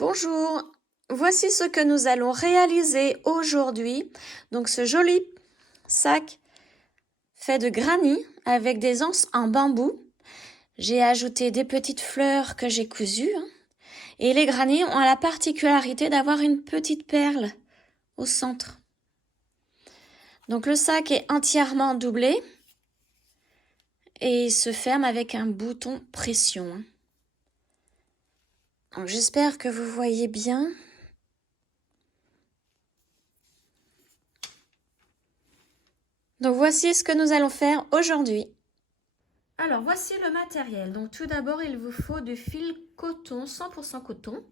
Bonjour, voici ce que nous allons réaliser aujourd'hui. Donc ce joli sac fait de granit avec des anses en bambou. J'ai ajouté des petites fleurs que j'ai cousues. Et les granits ont la particularité d'avoir une petite perle au centre. Donc le sac est entièrement doublé et il se ferme avec un bouton pression. Donc j'espère que vous voyez bien. Donc voici ce que nous allons faire aujourd'hui. Alors voici le matériel. Donc tout d'abord il vous faut du fil coton, 100% coton.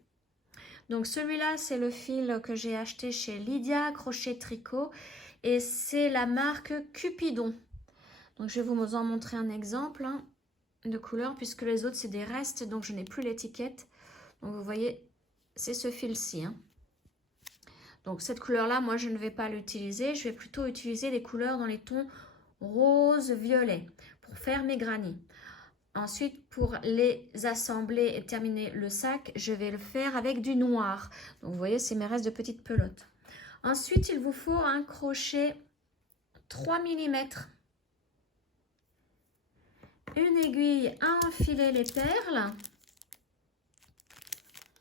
Donc celui-là c'est le fil que j'ai acheté chez Lydia Crochet Tricot et c'est la marque Cupidon. Donc je vais vous en montrer un exemple de couleur puisque les autres c'est des restes donc je n'ai plus l'étiquette. Donc vous voyez c'est ce fil-ci. Donc cette couleur-là, moi je ne vais pas l'utiliser. Je vais plutôt utiliser des couleurs dans les tons rose-violet pour faire mes granits. Ensuite, pour les assembler et terminer le sac, je vais le faire avec du noir. Donc vous voyez, c'est mes restes de petites pelotes. Ensuite, il vous faut un crochet 3 mm, une aiguille à enfiler les perles.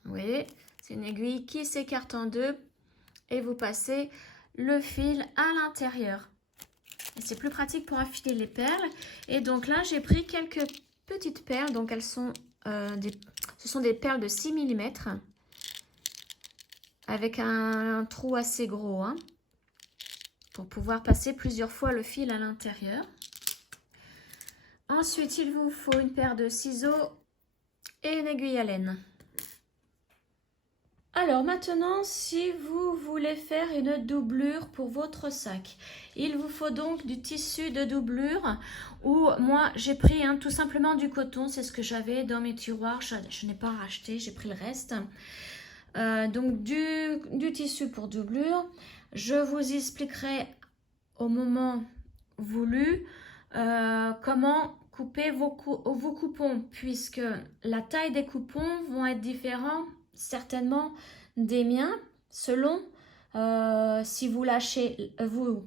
Vous voyez, c'est une aiguille qui s'écarte en deux. Et vous passez le fil à l'intérieur. C'est plus pratique pour enfiler les perles. Et donc là, j'ai pris quelques petites perles. Donc elles sont ce sont des perles de 6 mm avec un trou assez gros pour pouvoir passer plusieurs fois le fil à l'intérieur. Ensuite, il vous faut une paire de ciseaux et une aiguille à laine. Alors maintenant, si vous voulez faire une doublure pour votre sac, il vous faut donc du tissu de doublure ou moi j'ai pris tout simplement du coton, c'est ce que j'avais dans mes tiroirs, je n'ai pas racheté, j'ai pris le reste. Donc du tissu pour doublure, je vous expliquerai au moment voulu comment couper vos coupons puisque la taille des coupons vont être différentes certainement des miens selon si vous vous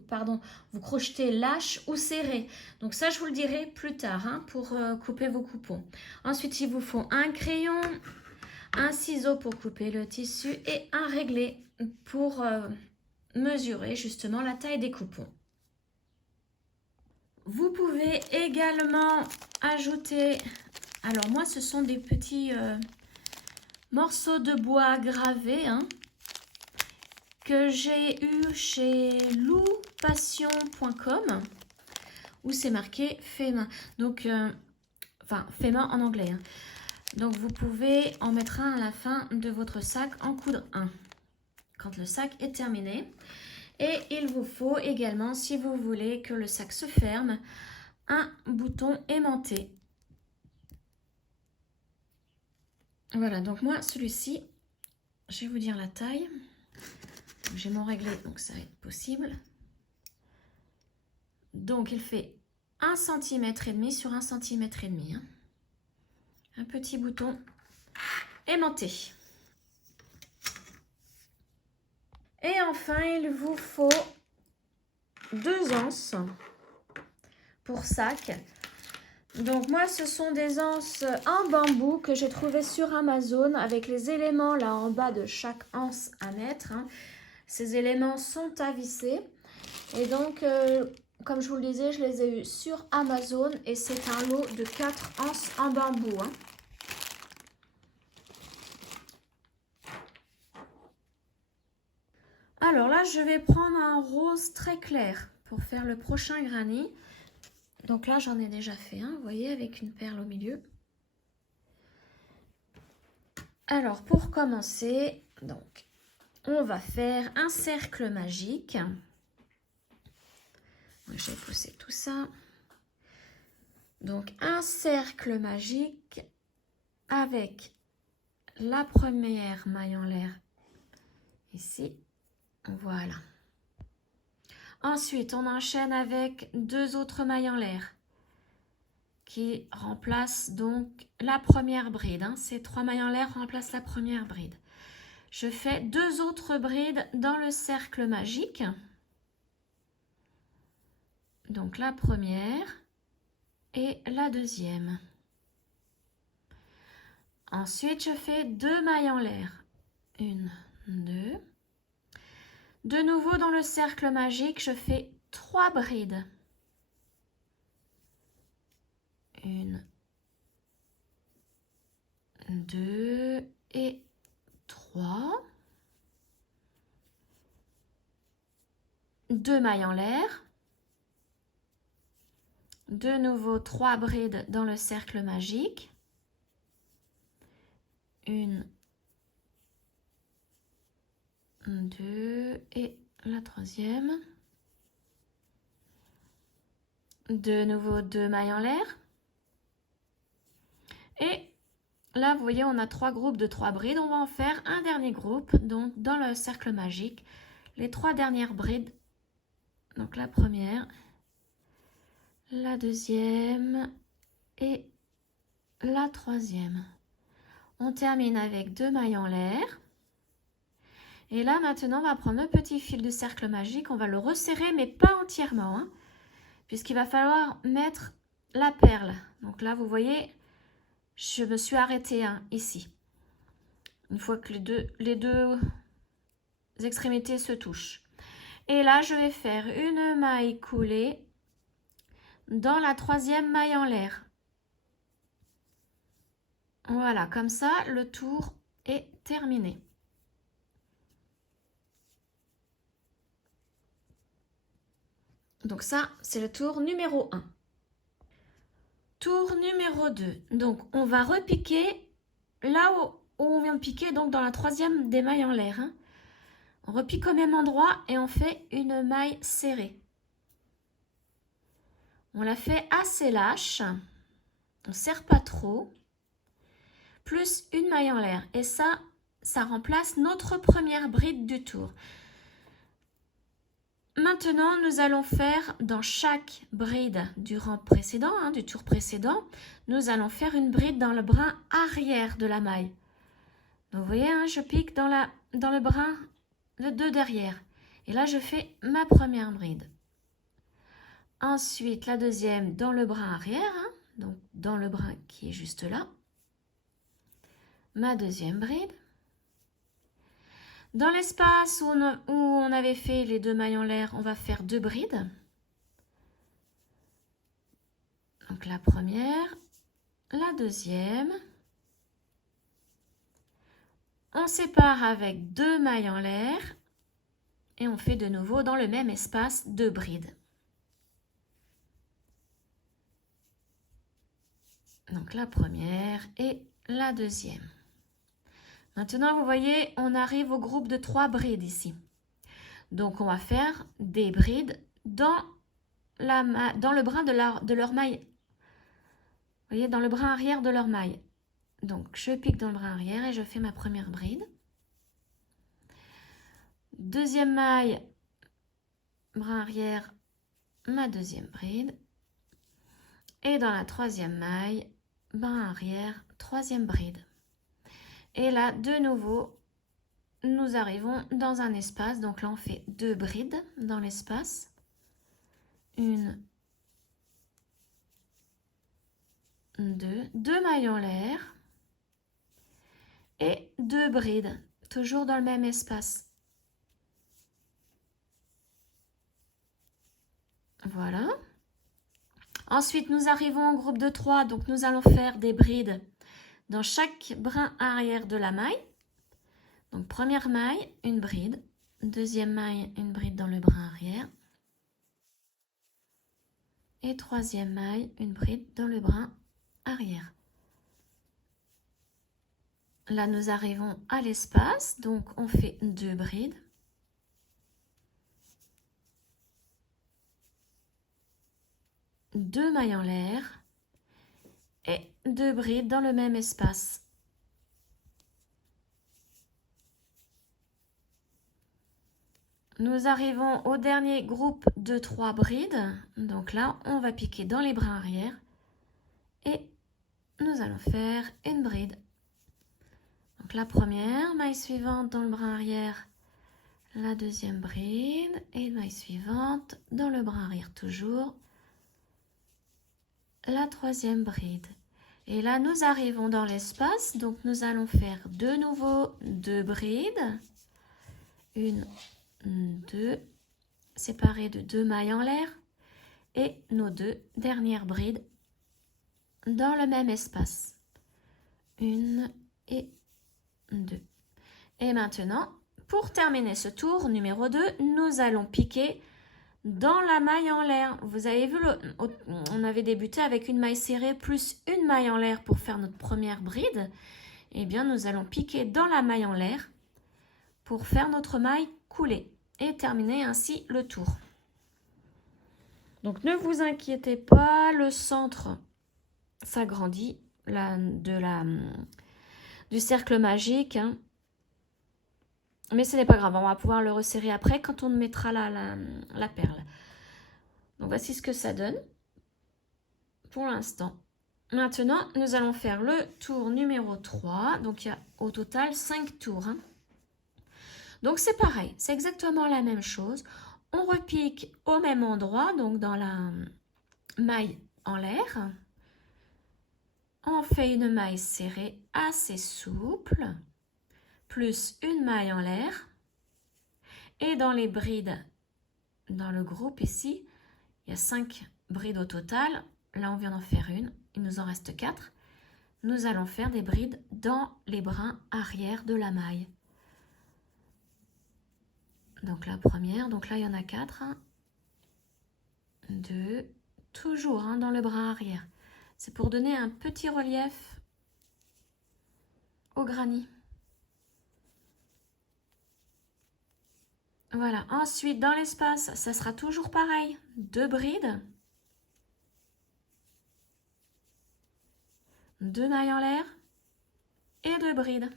crochetez lâche ou serré. Donc ça je vous le dirai plus tard pour couper vos coupons. Ensuite il vous faut un crayon, un ciseau pour couper le tissu et un réglé pour mesurer justement la taille des coupons. Vous pouvez également ajouter, alors moi ce sont des petits morceaux de bois gravés que j'ai eu chez loupassion.com où c'est marqué fait main. Donc, enfin fait main en anglais. Donc vous pouvez en mettre un à la fin de votre sac, en coudre un quand le sac est terminé. Et il vous faut également, si vous voulez que le sac se ferme, un bouton aimanté. Voilà, donc moi, celui-ci, je vais vous dire la taille. J'ai mon réglé, donc ça va être possible. Donc, il fait 1,5 cm sur 1,5 cm. Un petit bouton aimanté. Et enfin, il vous faut 2 anses pour sac. Donc moi ce sont des anses en bambou que j'ai trouvé sur Amazon avec les éléments là en bas de chaque anse à mettre. Ces éléments sont à visser et donc comme je vous le disais, je les ai eus sur Amazon et c'est un lot de 4 anses en bambou. Alors là je vais prendre un rose très clair pour faire le prochain granit. Donc là, j'en ai déjà fait un, vous voyez, avec une perle au milieu. Alors, pour commencer, donc, on va faire un cercle magique. Je vais pousser tout ça. Donc, un cercle magique avec la première maille en l'air ici. Voilà. Ensuite, on enchaîne avec 2 autres mailles en l'air qui remplacent donc la première bride. Ces 3 mailles en l'air remplacent la première bride. je fais 2 autres brides dans le cercle magique. Donc la première et la deuxième. Ensuite, je fais 2 mailles en l'air. 1, 2. De nouveau dans le cercle magique, je fais 3 brides. 1, 2 et 3. 2 mailles en l'air. De nouveau 3 brides dans le cercle magique. 1, 2 et la troisième. De nouveau 2 mailles en l'air. Et là, vous voyez, on a 3 groupes de 3 brides. On va en faire un dernier groupe, donc dans le cercle magique. Les 3 dernières brides. Donc la première, la deuxième et la troisième. On termine avec 2 mailles en l'air. Et là, maintenant, on va prendre le petit fil du cercle magique. On va le resserrer, mais pas entièrement, hein, puisqu'il va falloir mettre la perle. Donc là, vous voyez, je me suis arrêtée ici. Une fois que les deux extrémités se touchent. Et là, je vais faire une maille coulée dans la troisième maille en l'air. Voilà, comme ça, le tour est terminé. Donc ça, c'est le tour numéro 1. Tour numéro 2. Donc, on va repiquer là où on vient de piquer, donc dans la troisième des mailles en l'air. Hein. On repique au même endroit et on fait une maille serrée. On la fait assez lâche. On ne serre pas trop. Plus une maille en l'air. Et ça remplace notre première bride du tour. Maintenant, nous allons faire dans chaque bride du rang précédent, du tour précédent, nous allons faire une bride dans le brin arrière de la maille. Donc, vous voyez, je pique dans le brin de derrière. Et là, je fais ma première bride. Ensuite, la deuxième dans le brin arrière, donc dans le brin qui est juste là. Ma deuxième bride. Dans l'espace où on avait fait les 2 mailles en l'air, on va faire 2 brides. Donc la première, la deuxième. On sépare avec 2 mailles en l'air et on fait de nouveau dans le même espace 2 brides. Donc la première et la deuxième. Maintenant, vous voyez, on arrive au groupe de 3 brides ici. Donc, on va faire des brides dans le brin de leur maille. Vous voyez, dans le brin arrière de leur maille. Donc, je pique dans le brin arrière et je fais ma première bride. Deuxième maille, brin arrière, ma deuxième bride. Et dans la troisième maille, brin arrière, troisième bride. Et là, de nouveau, nous arrivons dans un espace. Donc là, on fait 2 brides dans l'espace. 1, 2, 2 mailles en l'air. Et 2 brides, toujours dans le même espace. Voilà. Ensuite, nous arrivons au groupe de 3. Donc, nous allons faire des brides dans chaque brin arrière de la maille. Donc, première maille, une bride. Deuxième maille, une bride dans le brin arrière. Et troisième maille, une bride dans le brin arrière. Là, nous arrivons à l'espace. Donc, on fait 2 brides. Deux mailles en l'air. Et 2 brides dans le même espace. Nous arrivons au dernier groupe de 3 brides. Donc là, on va piquer dans les brins arrière. Et nous allons faire une bride. Donc Donc la première, maille suivante dans le brin arrière, la deuxième bride et maille suivante dans le brin arrière toujours, la troisième bride. Et là nous arrivons dans l'espace, donc nous allons faire de nouveau 2 brides, 1, 2, séparées de 2 mailles en l'air et nos 2 dernières brides dans le même espace, 1 et 2. Et maintenant, pour terminer ce tour numéro 2, nous allons piquer dans la maille en l'air. Vous avez vu, on avait débuté avec une maille serrée plus une maille en l'air pour faire notre première bride. Eh bien, nous allons piquer dans la maille en l'air pour faire notre maille coulée et terminer ainsi le tour. Donc, ne vous inquiétez pas, le centre s'agrandit du cercle magique. Hein. Mais ce n'est pas grave, on va pouvoir le resserrer après quand on mettra la perle. Donc voici ce que ça donne pour l'instant. Maintenant, nous allons faire le tour numéro 3. Donc il y a au total 5 tours. Hein. Donc c'est pareil, c'est exactement la même chose. On repique au même endroit, donc dans la maille en l'air. On fait une maille serrée assez souple, plus une maille en l'air. Et dans les brides, dans le groupe ici, il y a 5 brides au total. Là, on vient d'en faire une. Il nous en reste 4. Nous allons faire des brides dans les brins arrière de la maille. Donc la première, donc là, il y en a 4. 2, toujours hein, dans le brin arrière. C'est pour donner un petit relief au granit. Voilà. Ensuite, dans l'espace, ça sera toujours pareil. 2 brides. 2 mailles en l'air et 2 brides.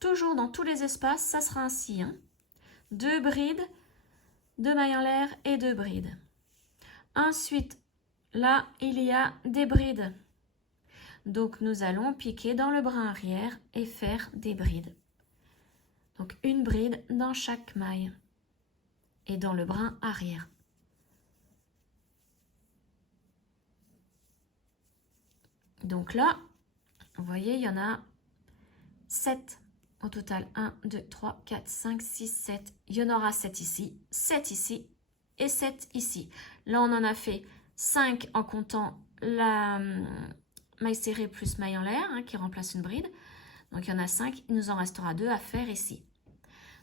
Toujours dans tous les espaces, ça sera ainsi. Hein. 2 brides, 2 mailles en l'air et 2 brides. Ensuite, là, il y a des brides. Donc, nous allons piquer dans le brin arrière et faire des brides. Donc, une bride dans chaque maille et dans le brin arrière. Donc là, vous voyez, il y en a 7 au total. 1, 2, 3, 4, 5, 6, 7. Il y en aura 7 ici, 7 ici et 7 ici. Là, on en a fait 5 en comptant la maille serrée plus maille en l'air hein, qui remplace une bride. Donc, il y en a 5. Il nous en restera 2 à faire ici.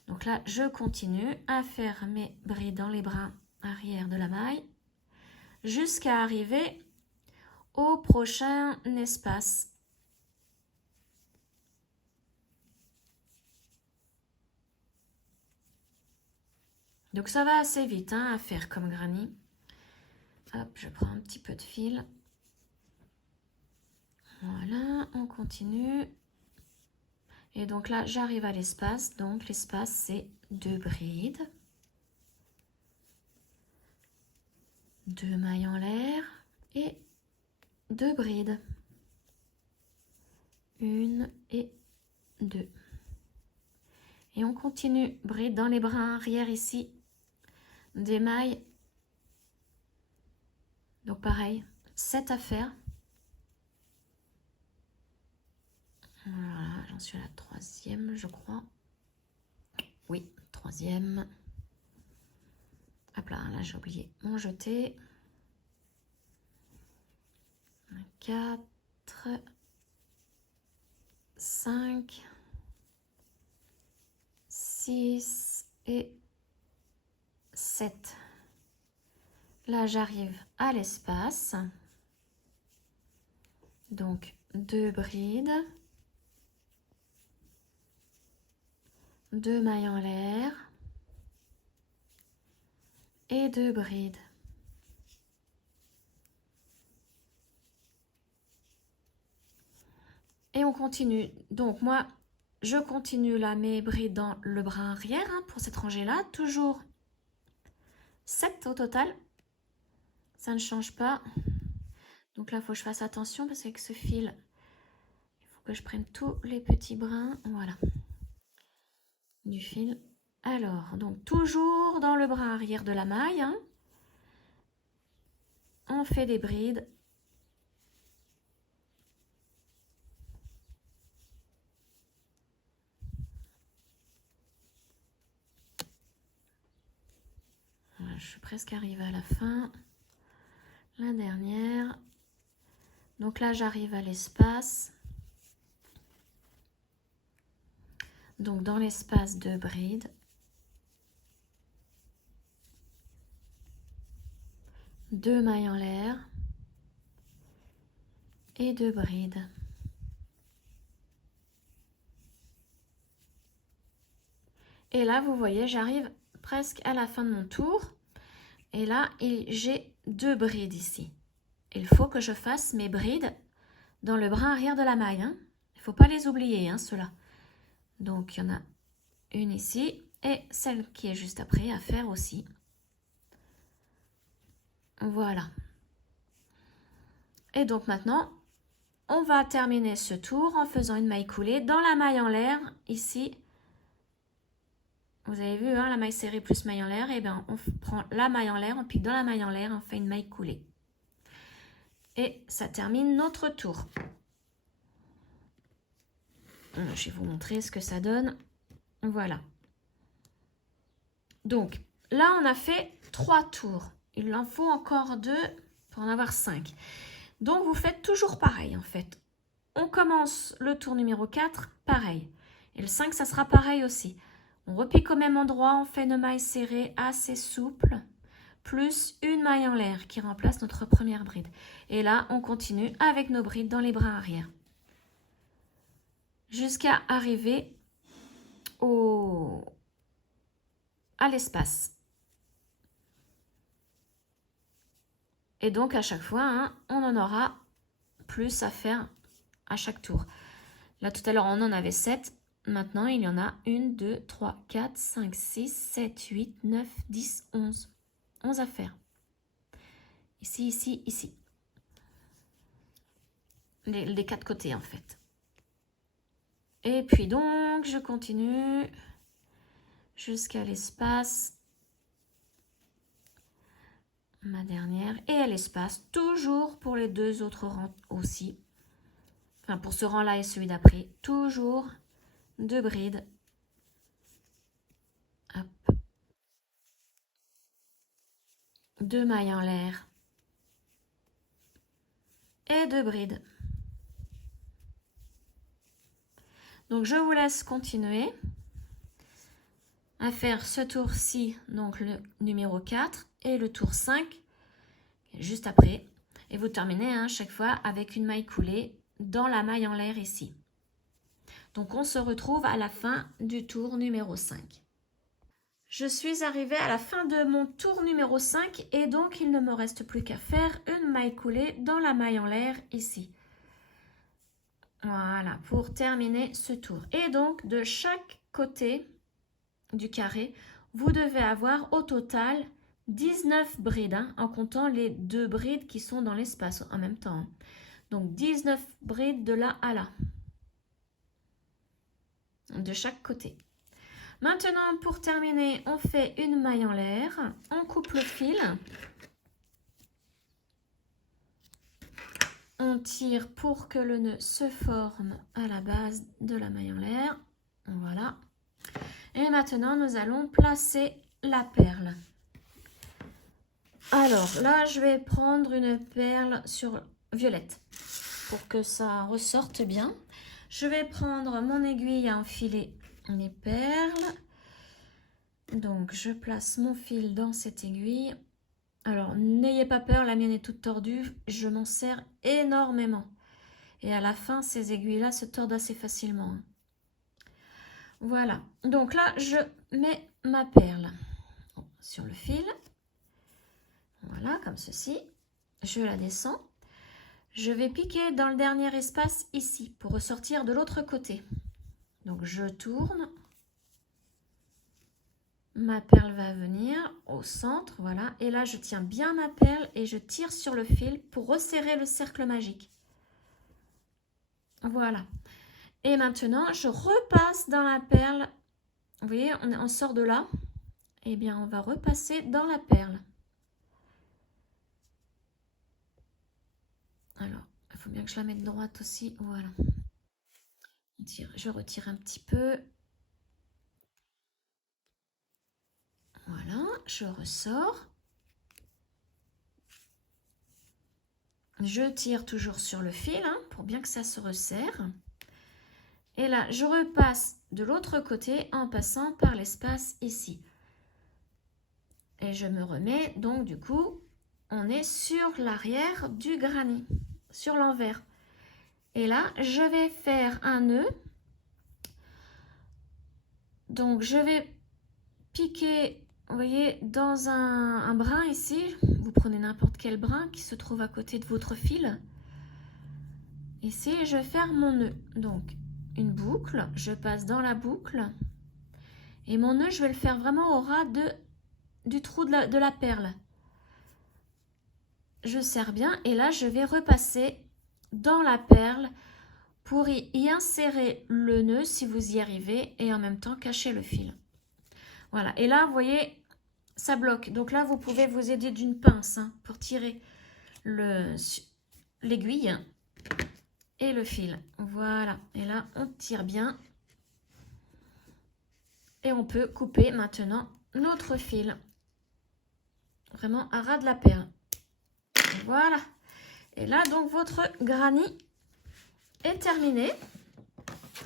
Donc là, je continue à faire mes brides dans les brins arrière de la maille jusqu'à arriver au prochain espace. Donc ça va assez vite hein, à faire comme granny. Hop, je prends un petit peu de fil. Voilà, on continue. Et donc là, j'arrive à l'espace. Donc l'espace, c'est 2 brides. 2 mailles en l'air et 2 brides. 1 et 2. Et on continue, bride dans les brins arrière ici, des mailles. Donc pareil, 7 à faire. Voilà, j'en suis à la 3e, je crois. Oui, 3e. Hop là, j'ai oublié mon jeté. 4, 5, 6 et 7. Là, j'arrive à l'espace. Donc, 2 brides. 2 mailles en l'air. Et 2 brides. Et on continue. Donc, moi, je continue là mes brides dans le brin arrière hein, pour cette rangée-là. Toujours 7 au total. Ça ne change pas. Donc là, il faut que je fasse attention parce qu'avec ce fil, il faut que je prenne tous les petits brins, voilà, du fil. Alors, donc toujours dans le bras arrière de la maille, hein, on fait des brides. Voilà, je suis presque arrivée à la fin. La dernière. Donc là, j'arrive à l'espace. Donc dans l'espace de bride. 2 mailles en l'air. Et 2 brides. Et là, vous voyez, j'arrive presque à la fin de mon tour. Et là, j'ai 2 brides ici. Il faut que je fasse mes brides dans le brin arrière de la maille. Hein. Il ne faut pas les oublier, hein, ceux-là. Donc, il y en a une ici et celle qui est juste après à faire aussi. Voilà. Et donc maintenant, on va terminer ce tour en faisant une maille coulée dans la maille en l'air, ici. Vous avez vu, hein, la maille serrée plus maille en l'air, et bien on prend la maille en l'air, on pique dans la maille en l'air, on fait une maille coulée. Et ça termine notre tour. Je vais vous montrer ce que ça donne. Voilà. Donc, là, on a fait 3 tours. Il en faut encore 2 pour en avoir 5. Donc, vous faites toujours pareil, en fait. On commence le tour numéro 4, pareil. Et le 5, ça sera pareil aussi. On repique au même endroit, on fait une maille serrée assez souple, plus une maille en l'air qui remplace notre première bride. Et là, on continue avec nos brides dans les bras arrière. Jusqu'à arriver à l'espace. Et donc, à chaque fois, hein, on en aura plus à faire à chaque tour. Là, tout à l'heure, on en avait 7. Maintenant, il y en a 1, 2, 3, 4, 5, 6, 7, 8, 9, 10, 11. 11 à faire. Ici, ici, ici. Les 4 côtés, en fait. Et puis donc, je continue jusqu'à l'espace. Ma dernière. Et à l'espace, toujours pour les 2 autres rangs aussi. Enfin, pour ce rang-là et celui d'après. Toujours 2 brides. Hop. 2 mailles en l'air. Et 2 brides. Donc, je vous laisse continuer à faire ce tour-ci, donc le numéro 4, et le tour 5, juste après. Et vous terminez hein, chaque fois avec une maille coulée dans la maille en l'air ici. Donc, on se retrouve à la fin du tour numéro 5. Je suis arrivée à la fin de mon tour numéro 5 et donc il ne me reste plus qu'à faire une maille coulée dans la maille en l'air ici. Voilà, pour terminer ce tour. Et donc, de chaque côté du carré, vous devez avoir au total 19 brides, hein, en comptant les 2 brides qui sont dans l'espace en même temps. Donc, 19 brides de là à là, de chaque côté. Maintenant, pour terminer, on fait une maille en l'air, on coupe le fil. On tire pour que le nœud se forme à la base de la maille en l'air. Voilà. Et maintenant, nous allons placer la perle. Alors, là, je vais prendre une perle sur violette pour que ça ressorte bien. Je vais prendre mon aiguille à enfiler les perles. Donc, je place mon fil dans cette aiguille. Alors, n'ayez pas peur, la mienne est toute tordue. Je m'en sers énormément. Et à la fin, ces aiguilles-là se tordent assez facilement. Voilà. Donc là, je mets ma perle sur le fil. Voilà, comme ceci. Je la descends. Je vais piquer dans le dernier espace ici pour ressortir de l'autre côté. Donc, je tourne. Ma perle va venir au centre, voilà. Et là, je tiens bien ma perle et je tire sur le fil pour resserrer le cercle magique. Voilà. Et maintenant, je repasse dans la perle. Vous voyez, on sort de là. Eh bien, on va repasser dans la perle. Alors, il faut bien que je la mette droite aussi. Voilà. Je retire un petit peu. Voilà, je ressors. Je tire toujours sur le fil hein, pour bien que ça se resserre. Et là, je repasse de l'autre côté en passant par l'espace ici. Et je me remets, donc du coup, on est sur l'arrière du granny, sur l'envers. Et là, je vais faire un nœud. Donc, je vais piquer, vous voyez, dans un brin ici. Vous prenez n'importe quel brin qui se trouve à côté de votre fil. Ici, je vais faire mon nœud. Donc, une boucle, je passe dans la boucle. Et mon nœud, je vais le faire vraiment au ras du trou de la perle. Je serre bien et là, je vais repasser dans la perle pour y insérer le nœud si vous y arrivez et en même temps cacher le fil. Voilà, et là, vous voyez, ça bloque. Donc là, vous pouvez vous aider d'une pince hein, pour tirer l'aiguille et le fil. Voilà, et là, on tire bien. Et on peut couper maintenant notre fil. Vraiment à ras de la perle. Voilà. Et là, donc, votre granny est terminé.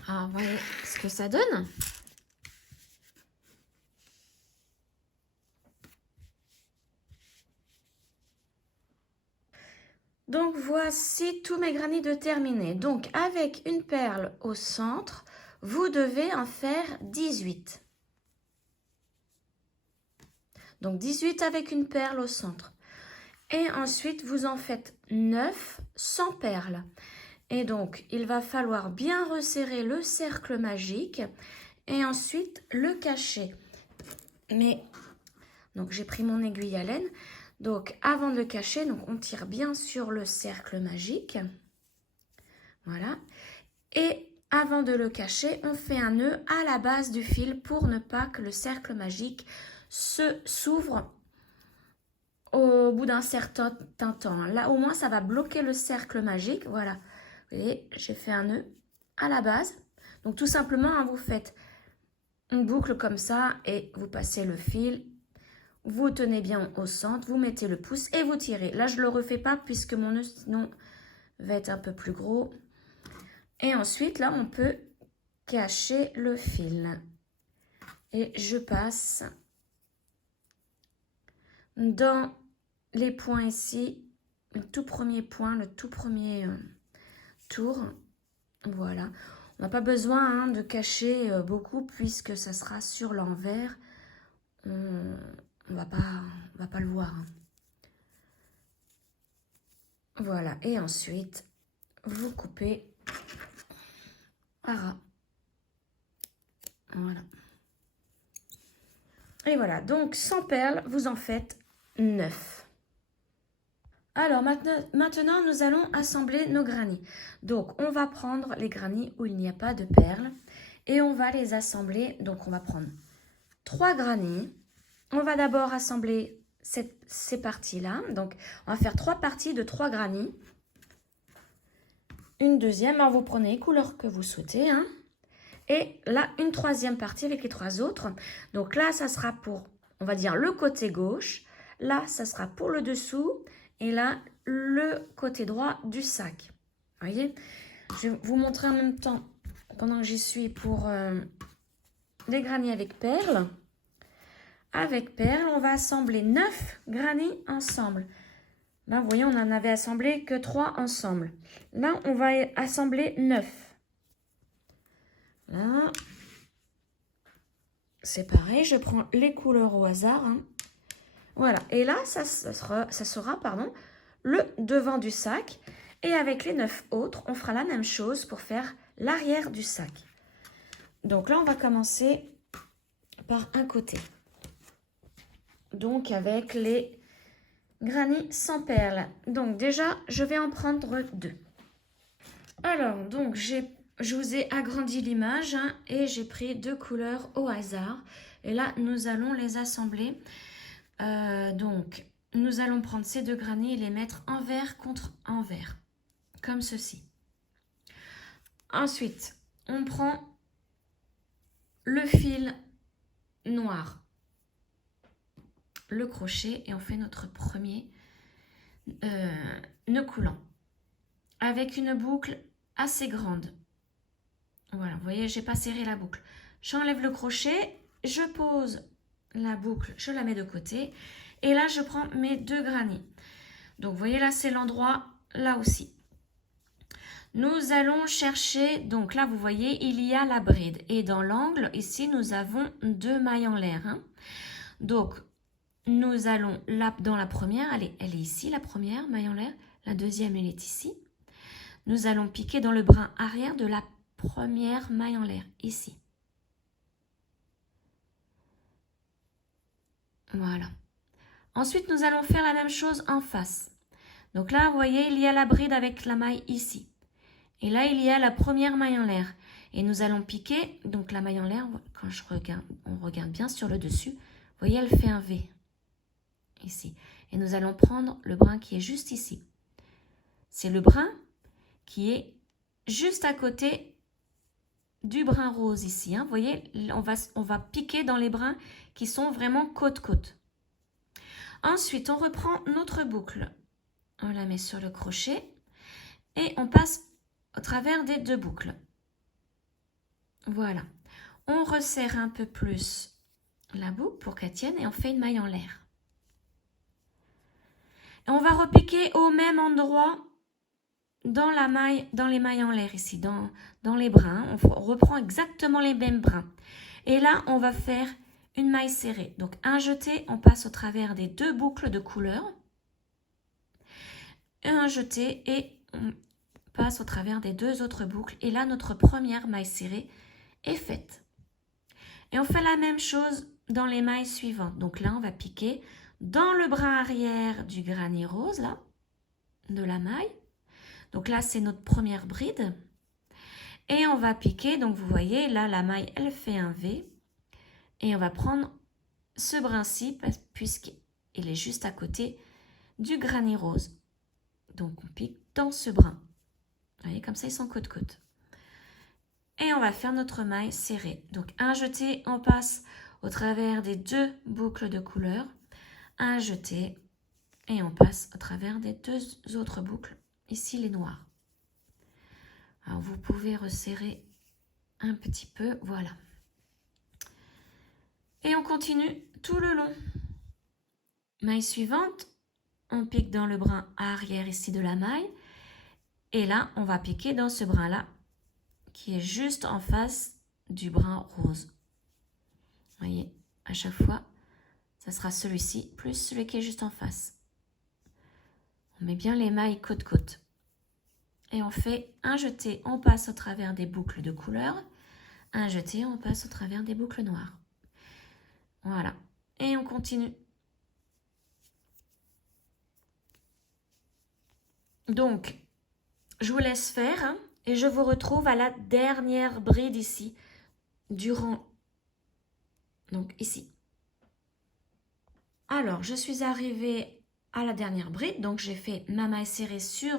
Alors, vous voyez ce que ça donne. Donc, voici tous mes granny de terminés. Donc, avec une perle au centre, vous devez en faire 18. Donc, 18 avec une perle au centre. Et ensuite, vous en faites 9 sans perle. Et donc, il va falloir bien resserrer le cercle magique et ensuite le cacher. Mais, donc j'ai pris mon aiguille à laine. Donc, avant de le cacher, donc on tire bien sur le cercle magique. Voilà. Et avant de le cacher, on fait un nœud à la base du fil pour ne pas que le cercle magique s'ouvre au bout d'un certain temps. Là, au moins, ça va bloquer le cercle magique. Voilà. Vous voyez, j'ai fait un nœud à la base. Donc, tout simplement, hein, vous faites une boucle comme ça et vous passez le fil. Vous tenez bien au centre, vous mettez le pouce et vous tirez. Là, je ne le refais pas puisque mon nœud, sinon, va être un peu plus gros. Et ensuite, là, on peut cacher le fil. Et je passe dans les points ici, le tout premier point, le tout premier tour. Voilà. On n'a pas besoin hein, de cacher beaucoup puisque ça sera sur l'envers. On va pas le voir. Hein. Voilà. Et ensuite, vous coupez à ras. Voilà. Et voilà. Donc, sans perles, vous en faites 9. Alors, maintenant, nous allons assembler nos granny. Donc, on va prendre les granny où il n'y a pas de perles et on va les assembler. Donc, on va prendre 3 granny. On va d'abord assembler ces parties-là. Donc, on va faire 3 parties de 3 granny. Une deuxième, alors vous prenez les couleurs que vous souhaitez. Hein. Et là, une troisième partie avec les 3 autres. Donc là, ça sera pour, on va dire, le côté gauche. Là, ça sera pour le dessous. Et là, le côté droit du sac. Vous voyez? Je vais vous montrer en même temps, pendant que j'y suis, pour les granny avec perles. Avec perles, on va assembler 9 granny ensemble. Là, vous voyez, on n'en avait assemblé que 3 ensemble. Là, on va assembler 9. Là, c'est pareil, je prends les couleurs au hasard. Hein. Voilà, et là, ça sera le devant du sac. Et avec les 9 autres, on fera la même chose pour faire l'arrière du sac. Donc là, on va commencer par un côté. Donc, avec les granny sans perles. Donc, déjà, je vais en prendre 2. Alors, donc, j'ai je vous ai agrandi l'image hein, et j'ai pris 2 couleurs au hasard. Et là, nous allons les assembler. Donc, nous allons prendre ces 2 granits et les mettre envers contre envers, comme ceci. Ensuite, on prend le fil noir, le crochet et on fait notre premier nœud coulant avec une boucle assez grande. Voilà, vous voyez, j'ai pas serré la boucle. J'enlève le crochet, je pose la boucle, je la mets de côté et là je prends mes 2 granits. Donc vous voyez là c'est l'endroit là aussi. Nous allons chercher, donc là vous voyez il y a la bride et dans l'angle ici nous avons 2 mailles en l'air. Hein. Donc nous allons là dans la première, elle est ici la première maille en l'air, la deuxième elle est ici. Nous allons piquer dans le brin arrière de la première maille en l'air ici. Voilà. Ensuite, nous allons faire la même chose en face. Donc là, vous voyez, il y a la bride avec la maille ici. Et là, il y a la première maille en l'air. Et nous allons piquer, donc la maille en l'air, quand on regarde bien sur le dessus, vous voyez, elle fait un V. Ici. Et nous allons prendre le brin qui est juste ici. C'est le brin qui est juste à côté du brin rose ici. Hein. Vous voyez, on va piquer dans les brins qui sont vraiment côte-côte. Ensuite, on reprend notre boucle. On la met sur le crochet et on passe au travers des 2 boucles. Voilà. On resserre un peu plus la boucle pour qu'elle tienne et on fait une maille en l'air. Et on va repiquer au même endroit dans les mailles en l'air ici, dans les brins. On reprend exactement les mêmes brins. Et là, on va faire une maille serrée. Donc un jeté, on passe au travers des 2 boucles de couleur. Un jeté et on passe au travers des 2 autres boucles. Et là, notre première maille serrée est faite. Et on fait la même chose dans les mailles suivantes. Donc là, on va piquer dans le brin arrière du granit rose, là, de la maille. Donc là, c'est notre première bride. Et on va piquer, donc vous voyez, là, la maille, elle fait un V. Et on va prendre ce brin-ci, puisqu'il est juste à côté du granit rose. Donc on pique dans ce brin. Vous voyez, comme ça, ils sont côte-côte. Et on va faire notre maille serrée. Donc un jeté, on passe au travers des 2 boucles de couleur. Un jeté et on passe au travers des 2 autres boucles. Ici, les noirs. Alors, vous pouvez resserrer un petit peu. Voilà. Et on continue tout le long. Maille suivante, on pique dans le brin arrière ici de la maille. Et là, on va piquer dans ce brin-là, qui est juste en face du brin rose. Vous voyez, à chaque fois, ça sera celui-ci, plus celui qui est juste en face. On met bien les mailles côte-côte. Et on fait un jeté, on passe au travers des boucles de couleur. Un jeté, on passe au travers des boucles noires. Voilà. Et on continue. Donc, je vous laisse faire hein, et je vous retrouve à la dernière bride ici, durant, donc ici. Alors, je suis arrivée à la dernière bride, donc j'ai fait ma maille serrée sur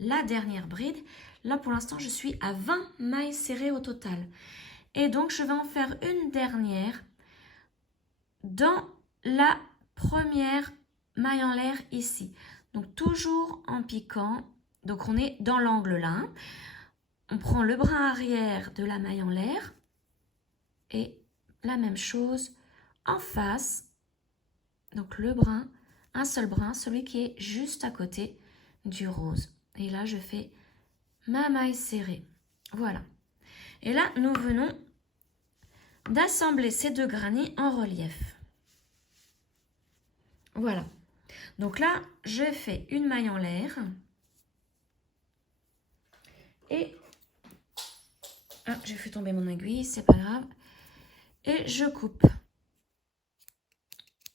la dernière bride. Là, pour l'instant, je suis à 20 mailles serrées au total. Et donc, je vais en faire une dernière dans la première maille en l'air ici. Donc, toujours en piquant. Donc, on est dans l'angle là. Hein. On prend le brin arrière de la maille en l'air. Et la même chose en face. Donc, le brin, un seul brin, celui qui est juste à côté du rose. Et là, je fais ma maille serrée. Voilà. Et là, nous venons d'assembler ces 2 granits en relief. Voilà. Donc là, je fais une maille en l'air. Et... ah, j'ai fait tomber mon aiguille, c'est pas grave. Et je coupe.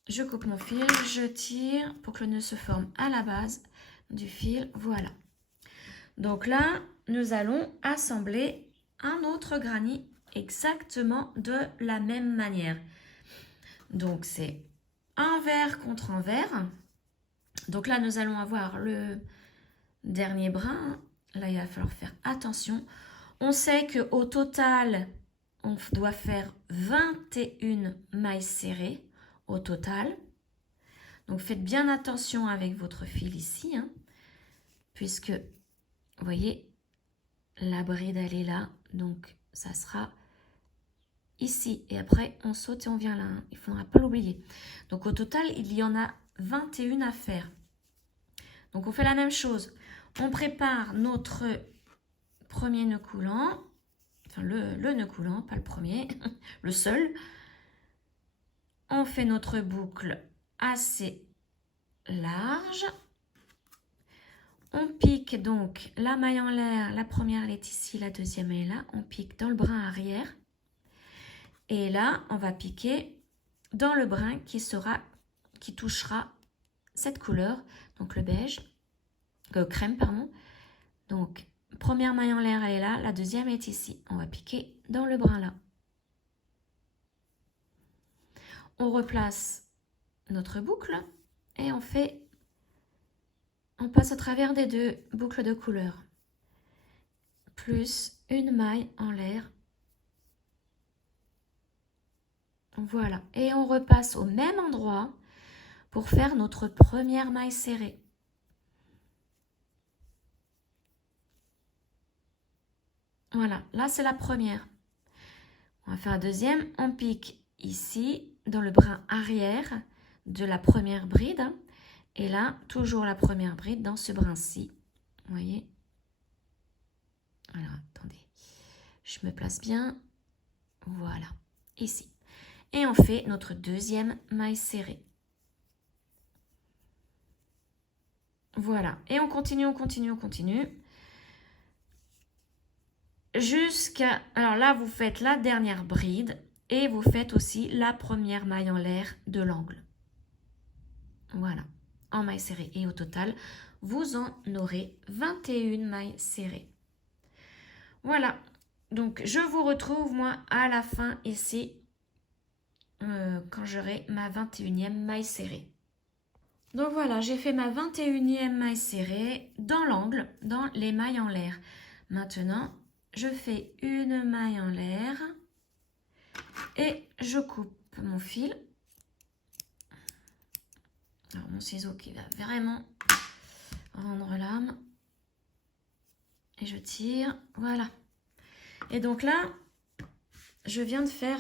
Je coupe mon fil, je tire pour que le nœud se forme à la base du fil. Voilà. Donc là, nous allons assembler un autre granny exactement de la même manière. Donc, c'est envers contre envers. Donc là, nous allons avoir le dernier brin. Là, il va falloir faire attention. On sait qu'au total, on doit faire 21 mailles serrées au total. Donc, faites bien attention avec votre fil ici, hein, puisque, vous voyez, la bride, elle est là. Donc, ça sera ici. Et après, on saute et on vient là. Hein. Il ne faudra pas l'oublier. Donc, au total, il y en a 21 à faire. Donc, on fait la même chose. On prépare notre premier nœud coulant. Enfin, le nœud coulant, pas le premier, le seul. On fait notre boucle assez large. On pique donc la maille en l'air, la première elle est ici, la deuxième elle est là. On pique dans le brin arrière. Et là, on va piquer dans le brin qui touchera cette couleur, donc le beige, crème, pardon. Donc, première maille en l'air, elle est là, la deuxième est ici. On va piquer dans le brin là. On replace notre boucle et on passe à travers des deux boucles de couleur. Plus une maille en l'air. Voilà. Et on repasse au même endroit pour faire notre première maille serrée. Voilà, là c'est la première. On va faire la deuxième. On pique ici, dans le brin arrière de la première bride. Et là, toujours la première bride dans ce brin-ci. Vous voyez? Alors, attendez. Je me place bien. Voilà, ici. Et on fait notre deuxième maille serrée. Voilà. Et on continue, on continue, on continue. Jusqu'à... Alors là, vous faites la dernière bride et vous faites aussi la première maille en l'air de l'angle. Voilà, en maille serrée. Et au total, vous en aurez 21 mailles serrées. Voilà. Donc, je vous retrouve, moi, à la fin ici, quand j'aurai ma 21e maille serrée. Donc voilà, j'ai fait ma 21e maille serrée dans l'angle, dans les mailles en l'air. Maintenant, je fais une maille en l'air et je coupe mon fil. Alors, mon ciseau qui va vraiment rendre l'âme. Et je tire, voilà. Et donc là, je viens de faire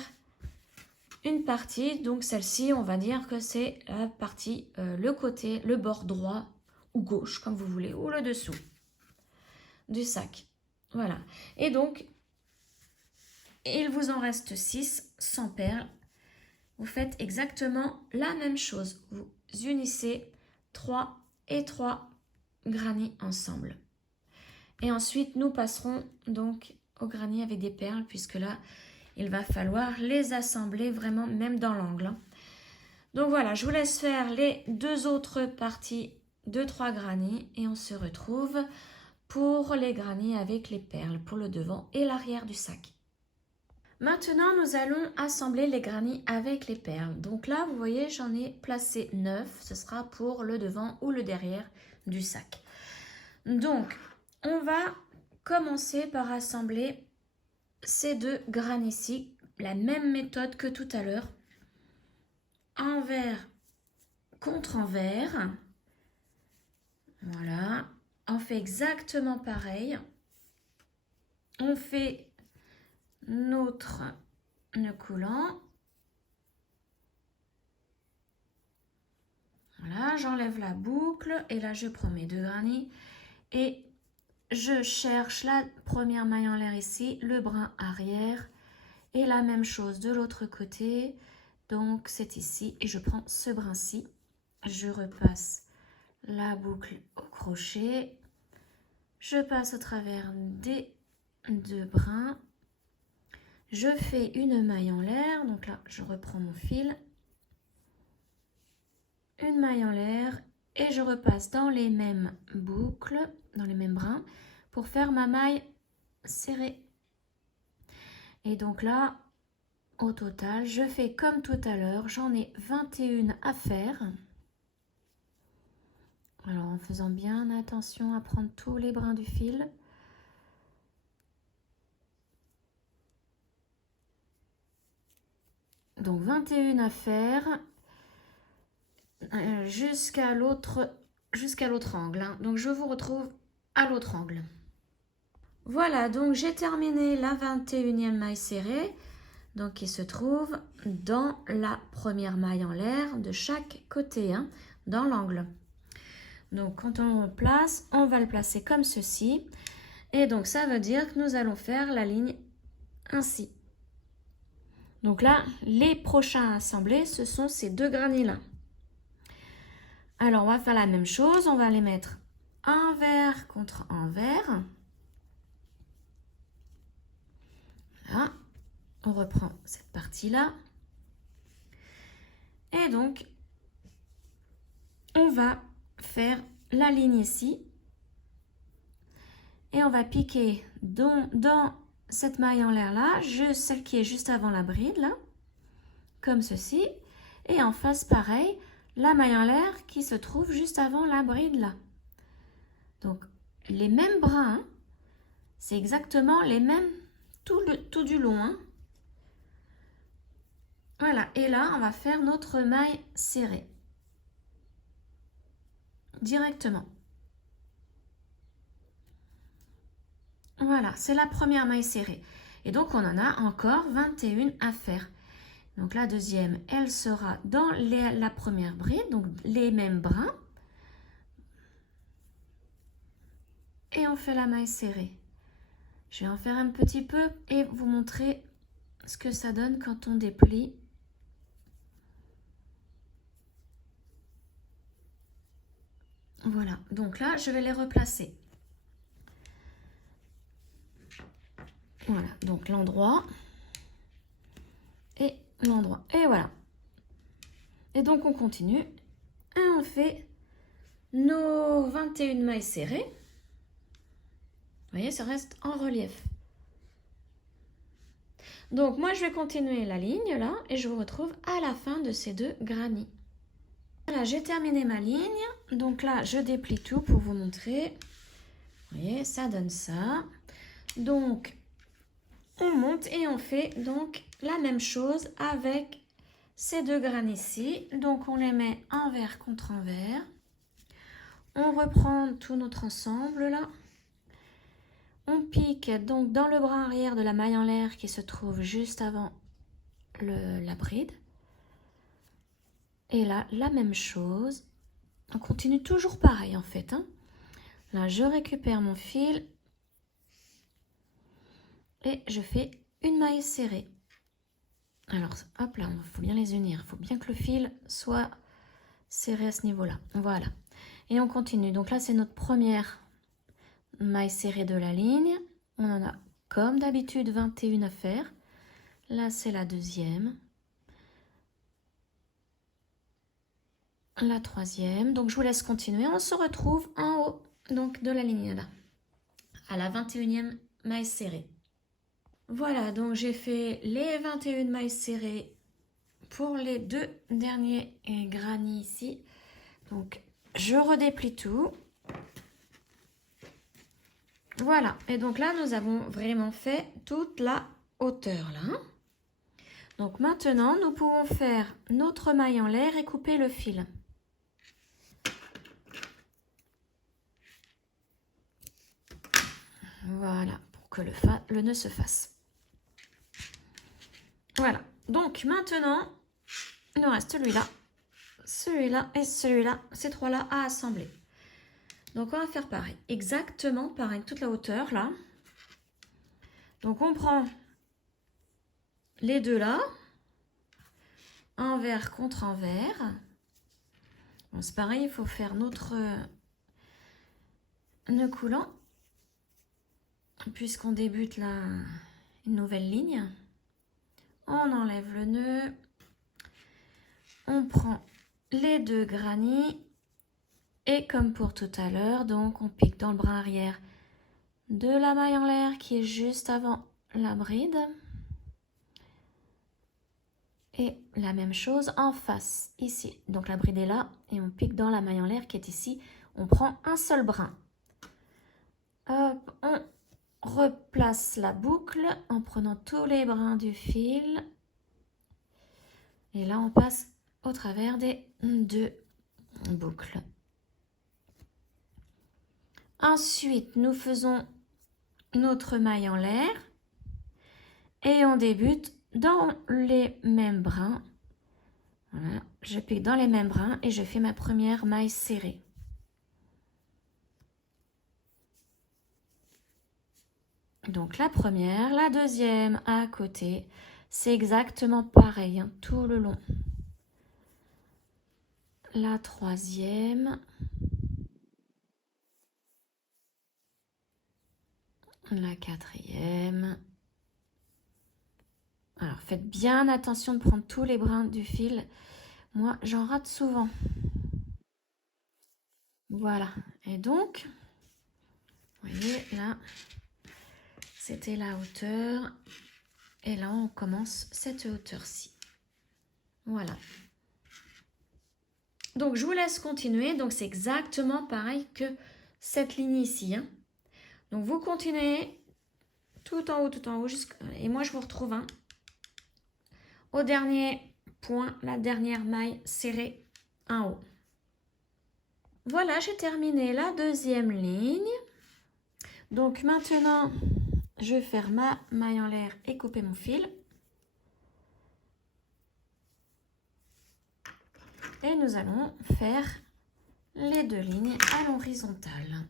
une partie. Donc celle-ci, on va dire que c'est la partie, le côté, le bord droit ou gauche, comme vous voulez, ou le dessous du sac. Voilà. Et donc, il vous en reste 6 sans perles. Vous faites exactement la même chose. Vous unissez 3 et 3 granny ensemble. Et ensuite, nous passerons donc au granny avec des perles, puisque là, il va falloir les assembler vraiment, même dans l'angle. Donc voilà, je vous laisse faire les deux autres parties de 3 granny et on se retrouve pour les granny avec les perles, pour le devant et l'arrière du sac. Maintenant, nous allons assembler les granny avec les perles. Donc là, vous voyez, j'en ai placé 9. Ce sera pour le devant ou le derrière du sac. Donc, on va commencer par assembler ces deux granny-ci. La même méthode que tout à l'heure. Envers contre envers. Voilà. On fait exactement pareil. On fait notre nœud coulant. Voilà, j'enlève la boucle et là je prends mes deux granny et je cherche la première maille en l'air ici, le brin arrière et la même chose de l'autre côté. Donc c'est ici et je prends ce brin-ci. Je repasse la boucle au crochet. Je passe au travers des deux brins. Je fais une maille en l'air, donc là je reprends mon fil, une maille en l'air et je repasse dans les mêmes boucles, dans les mêmes brins pour faire ma maille serrée. Et donc là, au total, je fais comme tout à l'heure, j'en ai 21 à faire. Alors en faisant bien attention à prendre tous les brins du fil. Donc 21 à faire jusqu'à l'autre angle. Hein. Donc je vous retrouve à l'autre angle. Voilà, donc j'ai terminé la 21e maille serrée. Donc qui se trouve dans la première maille en l'air de chaque côté, hein, dans l'angle. Donc quand on le place, on va le placer comme ceci. Et donc ça veut dire que nous allons faire la ligne ainsi. Donc là, les prochains à assembler, ce sont ces deux granits-là. Alors on va faire la même chose, on va les mettre envers contre envers. Voilà, on reprend cette partie-là. Et donc, on va faire la ligne ici. Et on va piquer dans cette maille en l'air là, celle qui est juste avant la bride là, comme ceci. Et en face pareil, la maille en l'air qui se trouve juste avant la bride là. Donc les mêmes brins, hein, c'est exactement les mêmes tout du long. Hein. Voilà, et là on va faire notre maille serrée. Directement. Voilà, c'est la première maille serrée. Et donc, on en a encore 21 à faire. Donc, la deuxième, elle sera dans la première bride, donc les mêmes brins. Et on fait la maille serrée. Je vais en faire un petit peu et vous montrer ce que ça donne quand on déplie. Voilà, donc là, je vais les replacer. Voilà, donc l'endroit et l'endroit. Et voilà. Et donc, on continue. Et on fait nos 21 mailles serrées. Vous voyez, ça reste en relief. Donc, moi, je vais continuer la ligne là et je vous retrouve à la fin de ces deux granits. Voilà, j'ai terminé ma ligne. Donc là, je déplie tout pour vous montrer. Vous voyez, ça donne ça. Donc, on monte et on fait donc la même chose avec ces deux grains ici. Donc, on les met envers contre envers. On reprend tout notre ensemble là. On pique donc dans le bras arrière de la maille en l'air qui se trouve juste avant la bride. Et là, la même chose. On continue toujours pareil en fait. Hein. Là, je récupère mon fil et je fais une maille serrée. Alors, hop là, il faut bien les unir. Il faut bien que le fil soit serré à ce niveau-là. Voilà. Et on continue. Donc là, c'est notre première maille serrée de la ligne. On en a comme d'habitude 21 à faire. Là, c'est la deuxième. La troisième. Donc, je vous laisse continuer. On se retrouve en haut donc, de la ligne là, à la 21e maille serrée. Voilà, donc j'ai fait les 21 mailles serrées pour les deux derniers granits ici. Donc, je redéplie tout. Voilà, et donc là, nous avons vraiment fait toute la hauteur là. Donc maintenant, nous pouvons faire notre maille en l'air et couper le fil. Voilà, pour que le nœud se fasse. Voilà, donc maintenant, il nous reste celui-là et celui-là, ces trois-là à assembler. Donc on va faire pareil, exactement pareil, toute la hauteur là. Donc on prend les deux là, envers contre envers. Bon, c'est pareil, il faut faire notre nœud coulant, puisqu'on débute là une nouvelle ligne. On enlève le nœud, on prend les deux granits et comme pour tout à l'heure, donc on pique dans le bras arrière de la maille en l'air qui est juste avant la bride. Et la même chose en face, ici. Donc la bride est là et on pique dans la maille en l'air qui est ici. On prend un seul brin. Hop, on replace la boucle en prenant tous les brins du fil. Et là, on passe au travers des 2 boucles. Ensuite, nous faisons notre maille en l'air et on débute dans les mêmes brins. Voilà, je pique dans les mêmes brins et je fais ma première maille serrée. Donc la première, la deuxième à côté, c'est exactement pareil hein, tout le long. La troisième, la quatrième. Alors faites bien attention de prendre tous les brins du fil. Moi, j'en rate souvent. Voilà. Et donc, vous voyez là, c'était la hauteur. Et là, on commence cette hauteur-ci. Voilà. Donc, je vous laisse continuer. Donc, c'est exactement pareil que cette ligne ici. Hein. Donc, vous continuez tout en haut, et moi, je vous retrouve hein, au dernier point, la dernière maille serrée en haut. Voilà, j'ai terminé la deuxième ligne. Donc, maintenant, je vais faire ma maille en l'air et couper mon fil. Et nous allons faire les 2 lignes à l'horizontale.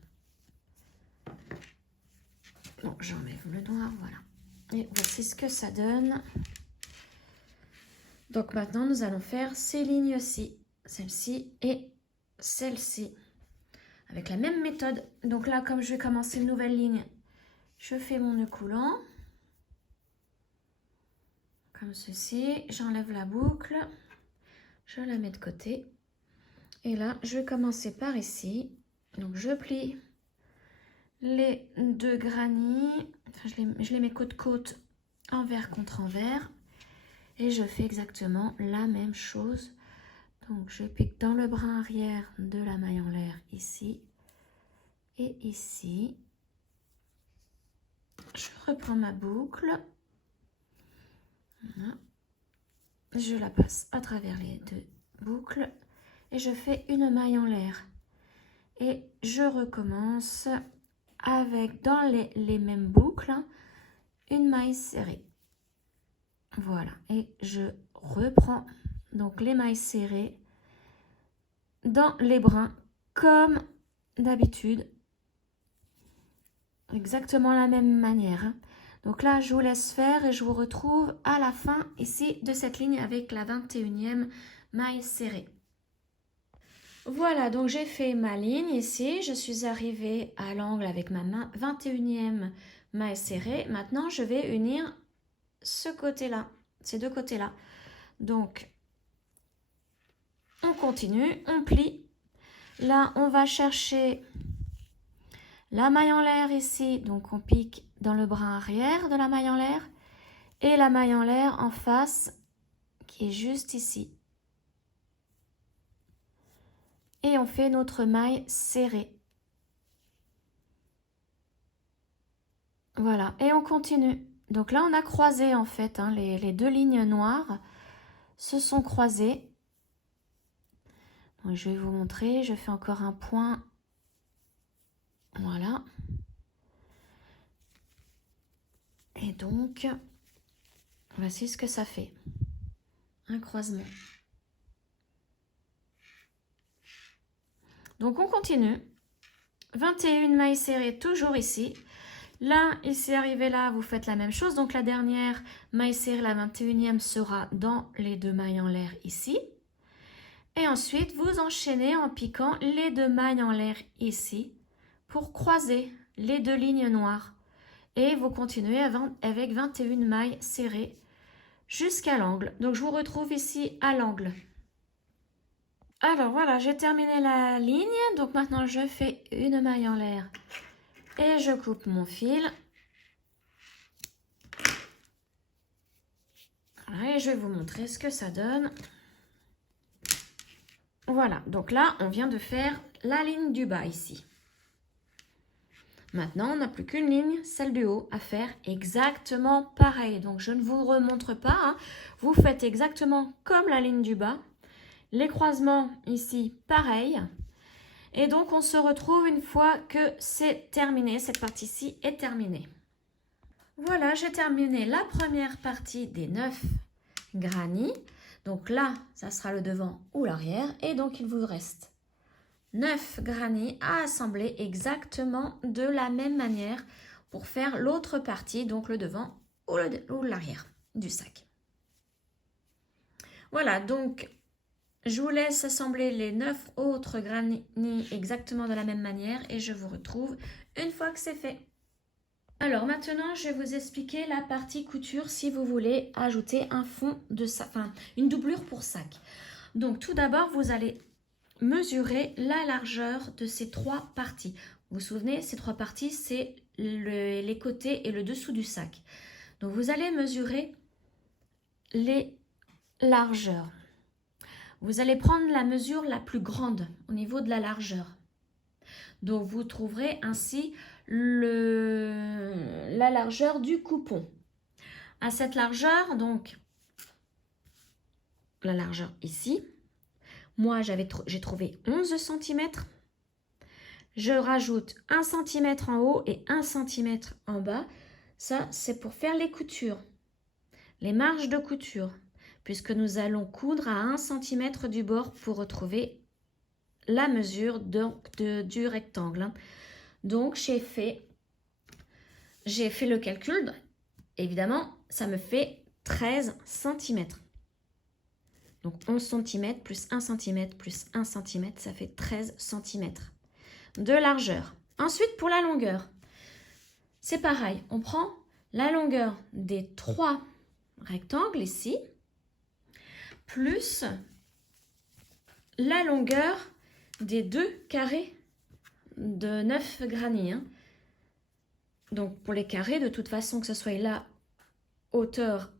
Donc j'enlève le noir, voilà. Et voici ce que ça donne. Donc maintenant nous allons faire ces lignes-ci, celle-ci et celle-ci, avec la même méthode. Donc là, comme je vais commencer une nouvelle ligne, je fais mon nœud coulant, comme ceci. J'enlève la boucle, je la mets de côté. Et là, je vais commencer par ici. Donc je plie les 2 granits, enfin, je les mets côte-côte, envers contre envers, et je fais exactement la même chose. Donc je pique dans le brin arrière de la maille en l'air ici et ici. Je reprends ma boucle, voilà. Je la passe à travers les 2 boucles et je fais une maille en l'air et je recommence avec dans les mêmes boucles une maille serrée. Voilà, et je reprends donc les mailles serrées dans les brins comme d'habitude, exactement la même manière. Donc là, je vous laisse faire et je vous retrouve à la fin ici de cette ligne avec la 21e maille serrée. Voilà, donc j'ai fait ma ligne ici, je suis arrivée à l'angle avec ma 21e maille serrée. Maintenant, je vais unir ce côté-là, ces 2 côtés-là. Donc, on continue, on plie. Là, on va chercher la maille en l'air ici. Donc, on pique dans le brin arrière de la maille en l'air. Et la maille en l'air en face, qui est juste ici. Et on fait notre maille serrée. Voilà, et on continue. Donc là, on a croisé en fait, hein, les 2 lignes noires se sont croisées. Donc, je vais vous montrer, je fais encore un point. Voilà. Et donc, voici ce que ça fait. Un croisement. Donc, on continue. 21 mailles serrées, toujours ici. Là, ici, arrivé là, vous faites la même chose. Donc, la dernière maille serrée, la 21e, sera dans les 2 mailles en l'air ici. Et ensuite, vous enchaînez en piquant les 2 mailles en l'air ici pour croiser les 2 lignes noires. Et vous continuez avec 21 mailles serrées jusqu'à l'angle. Donc, je vous retrouve ici à l'angle. Alors, voilà, j'ai terminé la ligne. Donc, maintenant, je fais une maille en l'air et je coupe mon fil. Et je vais vous montrer ce que ça donne. Voilà, donc là, on vient de faire la ligne du bas ici. Maintenant, on n'a plus qu'une ligne, celle du haut, à faire exactement pareil. Donc, je ne vous remontre pas. Hein. Vous faites exactement comme la ligne du bas. Les croisements ici, pareil. Et donc, on se retrouve une fois que c'est terminé. Cette partie-ci est terminée. Voilà, j'ai terminé la première partie des 9 granny. Donc là, ça sera le devant ou l'arrière. Et donc, il vous reste 9 granny à assembler exactement de la même manière pour faire l'autre partie, donc le devant ou l'arrière du sac. Voilà, donc je vous laisse assembler les 9 autres granny exactement de la même manière et je vous retrouve une fois que c'est fait. Alors maintenant, je vais vous expliquer la partie couture si vous voulez ajouter un fond de sac, enfin une doublure pour sac. Donc tout d'abord, vous allez mesurer la largeur de ces 3 parties. Vous vous souvenez, ces 3 parties, c'est les côtés et le dessous du sac. Donc vous allez mesurer les largeurs. Vous allez prendre la mesure la plus grande au niveau de la largeur. Donc vous trouverez ainsi la largeur du coupon. À cette largeur, donc la largeur ici, moi j'ai trouvé 11 cm. Je rajoute 1 cm en haut et 1 cm en bas. Ça, c'est pour faire les coutures, les marges de couture, puisque nous allons coudre à 1 cm du bord pour retrouver la mesure du rectangle. Donc, j'ai fait le calcul. Évidemment, ça me fait 13 cm. Donc, 11 cm plus 1 cm plus 1 cm, ça fait 13 cm de largeur. Ensuite, pour la longueur, c'est pareil. On prend la longueur des 3 rectangles ici, plus la longueur des 2 carrés de 9 granny. Hein. Donc, pour les carrés, de toute façon, que ce soit la hauteur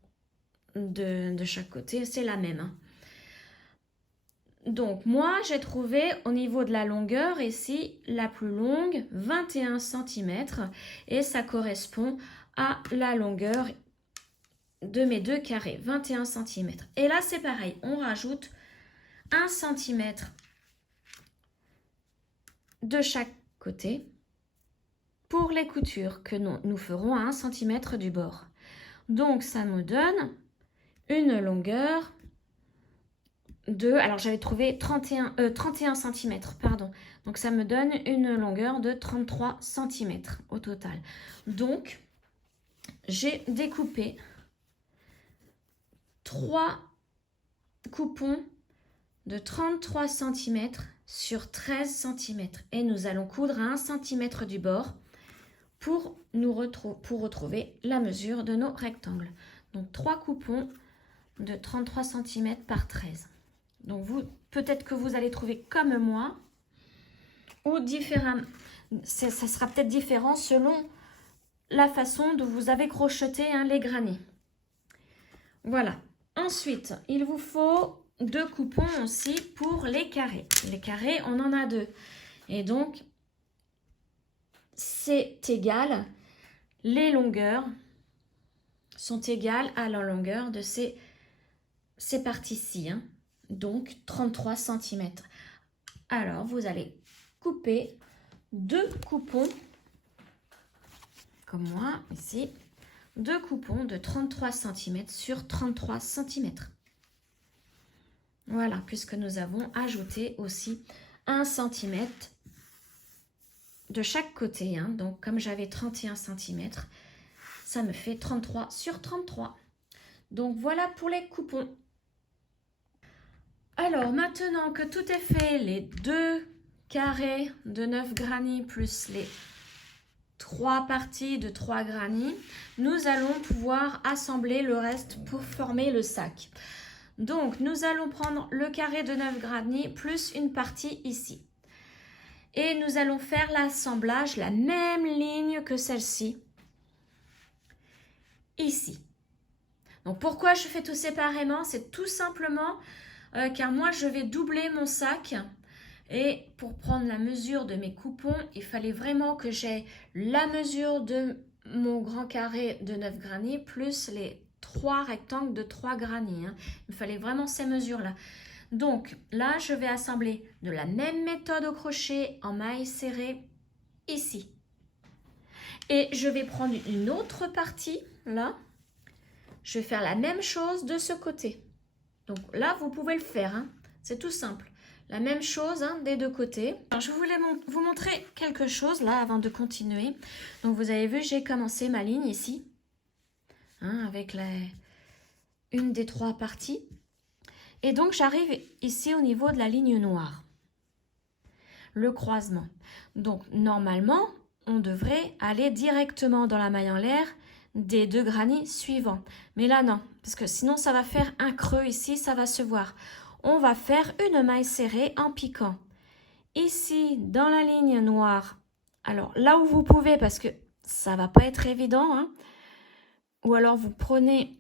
de chaque côté, c'est la même. Hein. Donc, moi, j'ai trouvé au niveau de la longueur ici, la plus longue, 21 cm. Et ça correspond à la longueur de mes 2 carrés, 21 cm. Et là, c'est pareil, on rajoute 1 cm de chaque côté pour les coutures que nous ferons à 1 cm du bord. Donc, ça nous donne une longueur de, alors j'avais trouvé 31 cm, pardon. Donc, ça me donne une longueur de 33 cm au total. Donc, j'ai découpé 3 coupons de 33 cm sur 13 cm. Et nous allons coudre à 1 cm du bord pour retrouver la mesure de nos rectangles. Donc, 3 coupons de 33 cm par 13. Donc, peut-être que vous allez trouver comme moi ou différemment. Ça sera peut-être différent selon la façon dont vous avez crocheté les granny. Voilà. Ensuite, il vous faut 2 coupons aussi pour les carrés. Les carrés, on en a 2. Et donc, c'est égal. Les longueurs sont égales à la longueur de ces parties-ci. Hein. Donc, 33 cm. Alors, vous allez couper 2 coupons, comme moi, ici. 2 coupons de 33 cm sur 33 cm. Voilà, puisque nous avons ajouté aussi 1 cm de chaque côté. Hein. Donc, comme j'avais 31 cm, ça me fait 33 sur 33. Donc, voilà pour les coupons. Alors, maintenant que tout est fait, les 2 carrés de 9 granny plus les 3 parties de 3 granny, nous allons pouvoir assembler le reste pour former le sac. Donc, nous allons prendre le carré de 9 granny plus une partie ici. Et nous allons faire l'assemblage, la même ligne que celle-ci, ici. Donc pourquoi je fais tout séparément? C'est tout simplement car moi je vais doubler mon sac. Et pour prendre la mesure de mes coupons, il fallait vraiment que j'ai la mesure de mon grand carré de 9 granits plus les 3 rectangles de 3 granits. Hein. Il me fallait vraiment ces mesures-là. Donc là, je vais assembler de la même méthode au crochet en mailles serrées ici. Et je vais prendre une autre partie, là. Je vais faire la même chose de ce côté. Donc là, vous pouvez le faire. Hein. C'est tout simple. La même chose hein, des deux côtés. Alors, je voulais vous montrer quelque chose là avant de continuer. Donc vous avez vu, j'ai commencé ma ligne ici. Hein, avec une des 3 parties. Et donc j'arrive ici au niveau de la ligne noire. Le croisement. Donc normalement, on devrait aller directement dans la maille en l'air des 2 granits suivants. Mais là non, parce que sinon ça va faire un creux ici, ça va se voir. On va faire une maille serrée en piquant. Ici, dans la ligne noire, alors là où vous pouvez, parce que ça va pas être évident, hein, ou alors vous prenez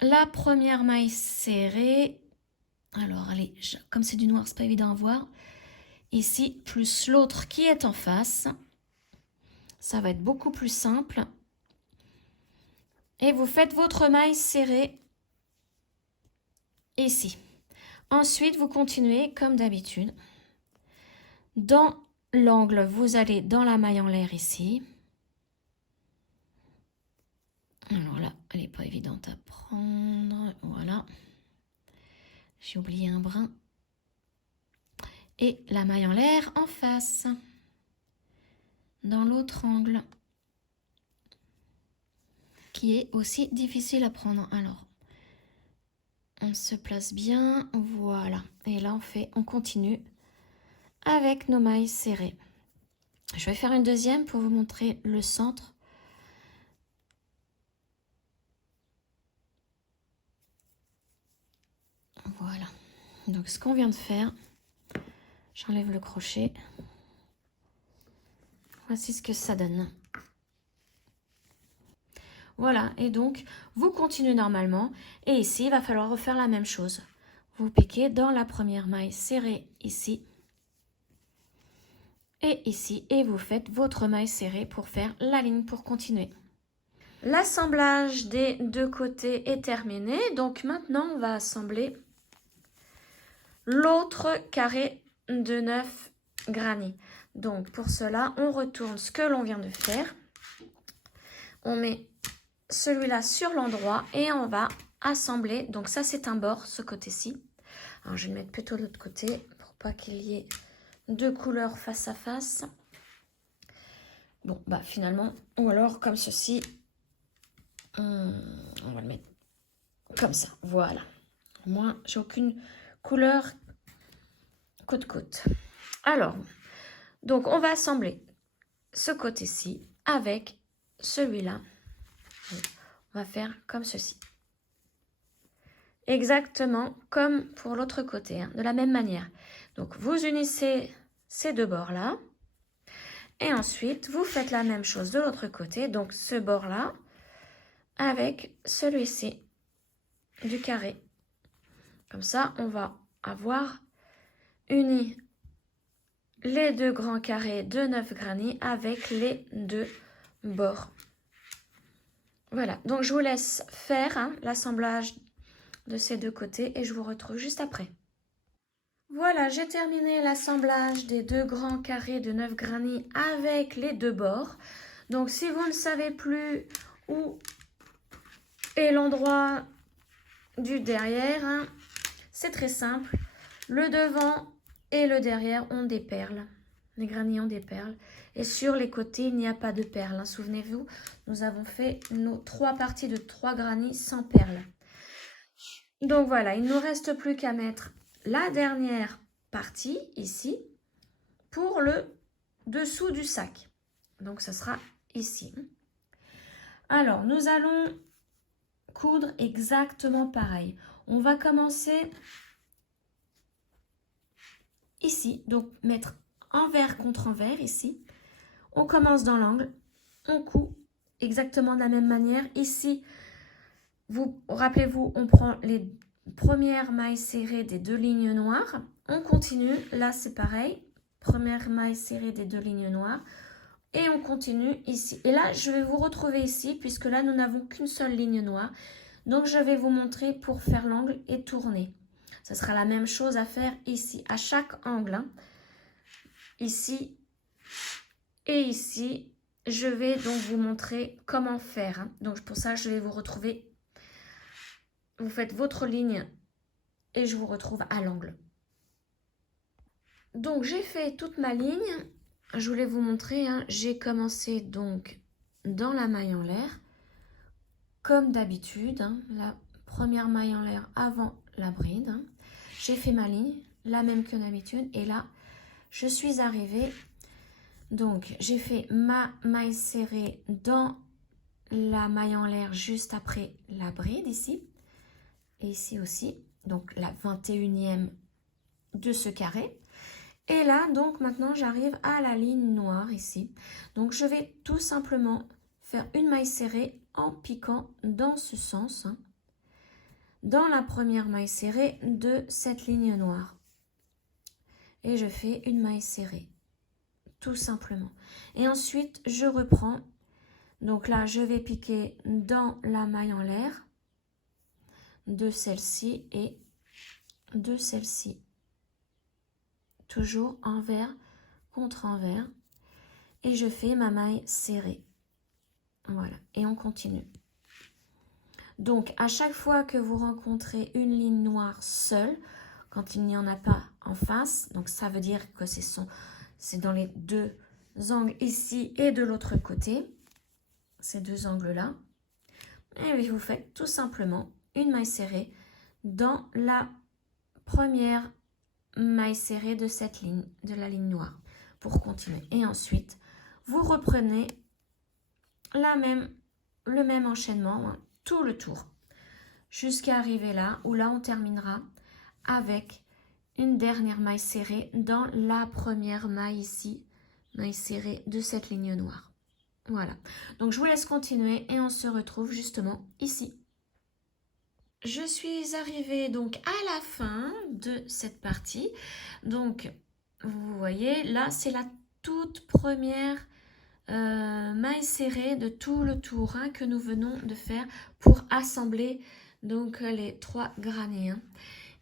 la première maille serrée. Alors allez, comme c'est du noir, c'est pas évident à voir. Ici, plus l'autre qui est en face. Ça va être beaucoup plus simple. Et vous faites votre maille serrée ici. Ensuite, vous continuez comme d'habitude. Dans l'angle, vous allez dans la maille en l'air ici. Alors là, elle n'est pas évidente à prendre. Voilà. J'ai oublié un brin. Et la maille en l'air en face. Dans l'autre angle. Qui est aussi difficile à prendre. Alors, on se place bien. Voilà. Et là, on continue avec nos mailles serrées. Je vais faire une deuxième pour vous montrer le centre. Voilà. Donc, ce qu'on vient de faire, j'enlève le crochet. Voici ce que ça donne. Voilà. Et donc, vous continuez normalement. Et ici, il va falloir refaire la même chose. Vous piquez dans la première maille serrée ici. Et ici. Et vous faites votre maille serrée pour faire la ligne pour continuer. L'assemblage des deux côtés est terminé. Donc, maintenant, on va assembler l'autre carré de 9 granits. Donc pour cela, on retourne ce que l'on vient de faire. On met celui-là sur l'endroit et on va assembler. Donc ça, c'est un bord, ce côté-ci. Alors je vais le mettre plutôt de l'autre côté pour pas qu'il y ait 2 couleurs face à face. Bon, bah finalement, ou alors comme ceci. On va le mettre comme ça. Voilà. Moi, j'ai aucune couleur côte-côte. Alors, donc on va assembler ce côté-ci avec celui-là. On va faire comme ceci. Exactement comme pour l'autre côté, hein, de la même manière. Donc vous unissez ces 2 bords-là. Et ensuite, vous faites la même chose de l'autre côté. Donc ce bord-là avec celui-ci du carré. Comme ça, on va avoir uni les 2 grands carrés de 9 granits avec les 2 bords. Voilà, donc je vous laisse faire hein, l'assemblage de ces 2 côtés et je vous retrouve juste après. Voilà, j'ai terminé l'assemblage des 2 grands carrés de 9 granits avec les 2 bords. Donc si vous ne savez plus où est l'endroit du derrière, hein, c'est très simple. Le devant et le derrière ont des perles. Les granits ont des perles. Et sur les côtés, il n'y a pas de perles. Hein. Souvenez-vous, nous avons fait nos 3 parties de 3 granits sans perles. Donc voilà, il ne nous reste plus qu'à mettre la dernière partie ici pour le dessous du sac. Donc ça sera ici. Alors, nous allons coudre exactement pareil. On va commencer ici, donc mettre envers contre envers ici. On commence dans l'angle, on coud exactement de la même manière. Ici, vous rappelez-vous, on prend les premières mailles serrées des 2 lignes noires. On continue, là c'est pareil. Première maille serrée des 2 lignes noires. Et on continue ici. Et là, je vais vous retrouver ici, puisque là, nous n'avons qu'une seule ligne noire. Donc, je vais vous montrer pour faire l'angle et tourner. Ce sera la même chose à faire ici, à chaque angle. Hein. Ici et ici. Je vais donc vous montrer comment faire. Hein. Donc, pour ça, je vais vous retrouver. Vous faites votre ligne et je vous retrouve à l'angle. Donc, j'ai fait toute ma ligne. Je voulais vous montrer, hein, j'ai commencé donc dans la maille en l'air, comme d'habitude, hein, la première maille en l'air avant la bride. Hein. J'ai fait ma ligne, la même que d'habitude, et là, je suis arrivée. Donc, j'ai fait ma maille serrée dans la maille en l'air juste après la bride ici, et ici aussi, donc la 21e de ce carré. Et là, donc maintenant, j'arrive à la ligne noire ici. Donc, je vais tout simplement faire une maille serrée en piquant dans ce sens, hein, dans la première maille serrée de cette ligne noire. Et je fais une maille serrée, tout simplement. Et ensuite, je reprends. Donc là, je vais piquer dans la maille en l'air de celle-ci et de celle-ci. Toujours envers contre envers. Et je fais ma maille serrée. Voilà, et on continue. Donc, à chaque fois que vous rencontrez une ligne noire seule, quand il n'y en a pas en face, donc ça veut dire que c'est dans les 2 angles ici et de l'autre côté, ces 2 angles-là, et vous faites tout simplement une maille serrée dans la première maille serrée de cette ligne, de la ligne noire, pour continuer. Et ensuite, vous reprenez le même enchaînement, hein, tout le tour, jusqu'à arriver là, où là on terminera avec une dernière maille serrée dans la première maille ici, maille serrée de cette ligne noire. Voilà, donc je vous laisse continuer et on se retrouve justement ici. Je suis arrivée donc à la fin de cette partie. Donc, vous voyez, là, c'est la toute première maille serrée de tout le tour, hein, que nous venons de faire pour assembler donc les 3 granets. Hein.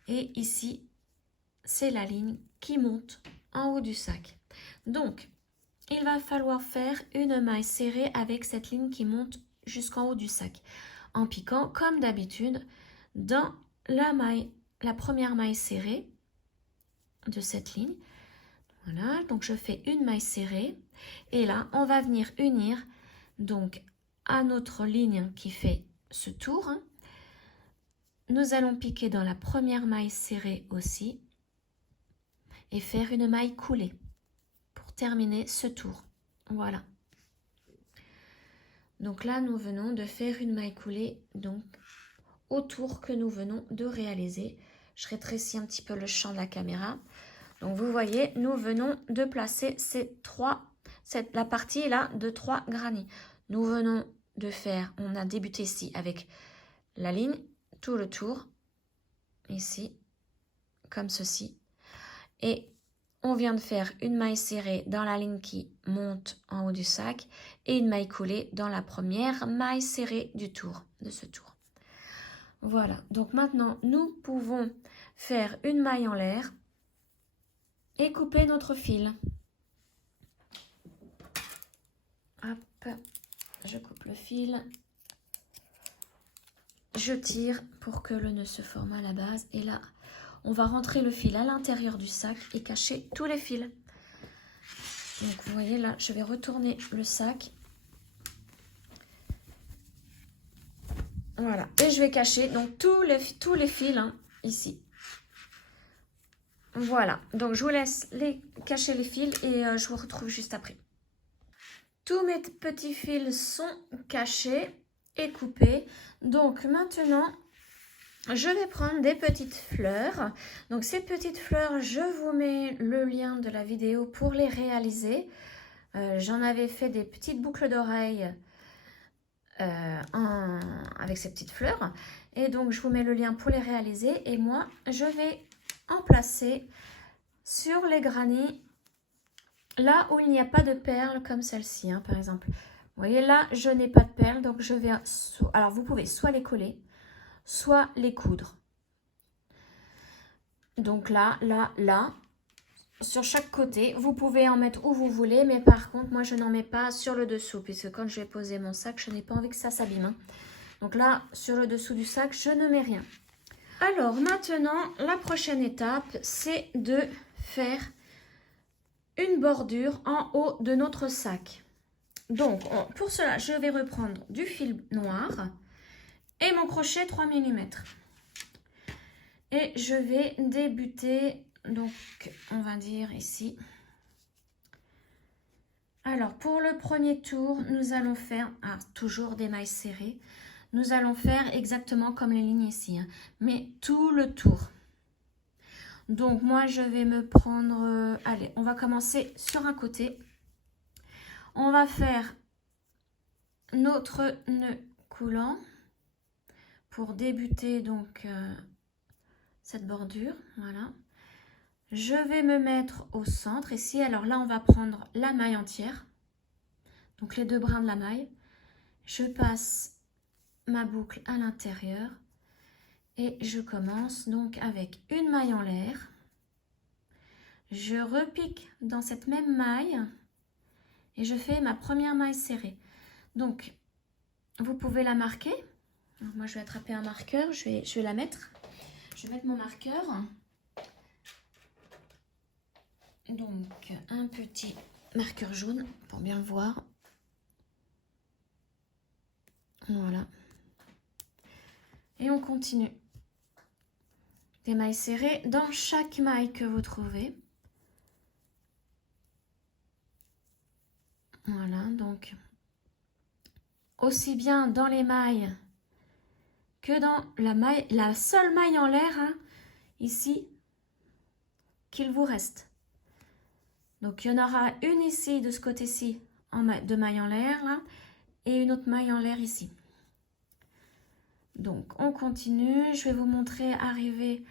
Et ici, c'est la ligne qui monte en haut du sac. Donc, il va falloir faire une maille serrée avec cette ligne qui monte jusqu'en haut du sac, en piquant comme d'habitude dans la première maille serrée de cette ligne. Voilà, donc je fais une maille serrée et là on va venir unir donc à notre ligne qui fait ce tour. Hein. Nous allons piquer dans la première maille serrée aussi et faire une maille coulée pour terminer ce tour. Voilà. Donc là nous venons de faire une maille coulée donc au tour que nous venons de réaliser. Je rétrécis un petit peu le champ de la caméra. Donc vous voyez, nous venons de placer la partie là de 3 granits. Nous venons de faire, on a débuté ici avec la ligne, tout le tour, ici, comme ceci. Et on vient de faire une maille serrée dans la ligne qui monte en haut du sac et une maille coulée dans la première maille serrée du tour, de ce tour. Voilà, donc maintenant nous pouvons faire une maille en l'air et couper notre fil. Hop, je coupe le fil. Je tire pour que le nœud se forme à la base. Et là, on va rentrer le fil à l'intérieur du sac et cacher tous les fils. Donc vous voyez là, je vais retourner le sac. Voilà, et je vais cacher donc tous les fils hein, ici. Voilà, donc je vous laisse cacher les fils et je vous retrouve juste après. Tous mes petits fils sont cachés et coupés. Donc maintenant, je vais prendre des petites fleurs. Donc ces petites fleurs, je vous mets le lien de la vidéo pour les réaliser. J'en avais fait des petites boucles d'oreilles avec ces petites fleurs. Et donc, je vous mets le lien pour les réaliser. Et moi, je vais en placer sur les granits, là où il n'y a pas de perles comme celle-ci, hein, par exemple. Vous voyez, là, je n'ai pas de perles, donc je vais... Alors, vous pouvez soit les coller, soit les coudre. Donc là, sur chaque côté, vous pouvez en mettre où vous voulez, mais par contre, moi, je n'en mets pas sur le dessous, puisque quand je vais poser mon sac, je n'ai pas envie que ça s'abîme, hein. Donc là, sur le dessous du sac, je ne mets rien. Alors maintenant, la prochaine étape, c'est de faire une bordure en haut de notre sac. Donc, pour cela, je vais reprendre du fil noir et mon crochet 3 mm. Et je vais débuter, donc, on va dire ici. Alors, pour le premier tour, nous allons faire toujours des mailles serrées. Nous allons faire exactement comme les lignes ici, hein, mais tout le tour. Donc, moi, je vais me prendre... allez, on va commencer sur un côté. On va faire notre nœud coulant pour débuter donc cette bordure. Voilà. Je vais me mettre au centre ici. Alors là, on va prendre la maille entière. Donc, les 2 brins de la maille. Je passe ma boucle à l'intérieur et je commence donc avec une maille en l'air. Je repique dans cette même maille et je fais ma première maille serrée. Donc vous pouvez la marquer. Alors, moi je vais attraper un marqueur, je vais la mettre. Je vais mettre mon marqueur. Donc un petit marqueur jaune pour bien le voir. Voilà. Et on continue. Des mailles serrées dans chaque maille que vous trouvez. Voilà, donc aussi bien dans les mailles que dans la seule maille en l'air, hein, ici, qu'il vous reste. Donc il y en aura une ici, de ce côté-ci, de maille en l'air, là, et une autre maille en l'air ici. Donc on continue, je vais vous montrer arriver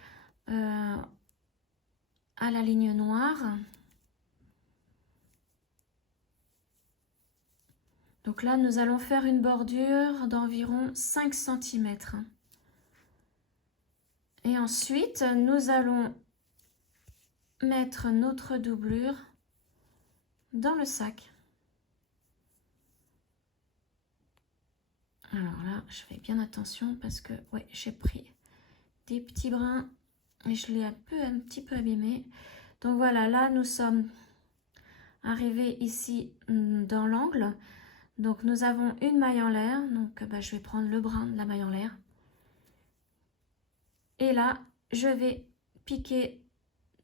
à la ligne noire. Donc là, nous allons faire une bordure d'environ 5 cm. Et ensuite, nous allons mettre notre doublure dans le sac. Alors là, je fais bien attention parce que ouais, j'ai pris des petits brins et je l'ai un petit peu abîmé. Donc voilà, là, nous sommes arrivés ici dans l'angle. Donc nous avons une maille en l'air, donc je vais prendre le brin de la maille en l'air. Et là, je vais piquer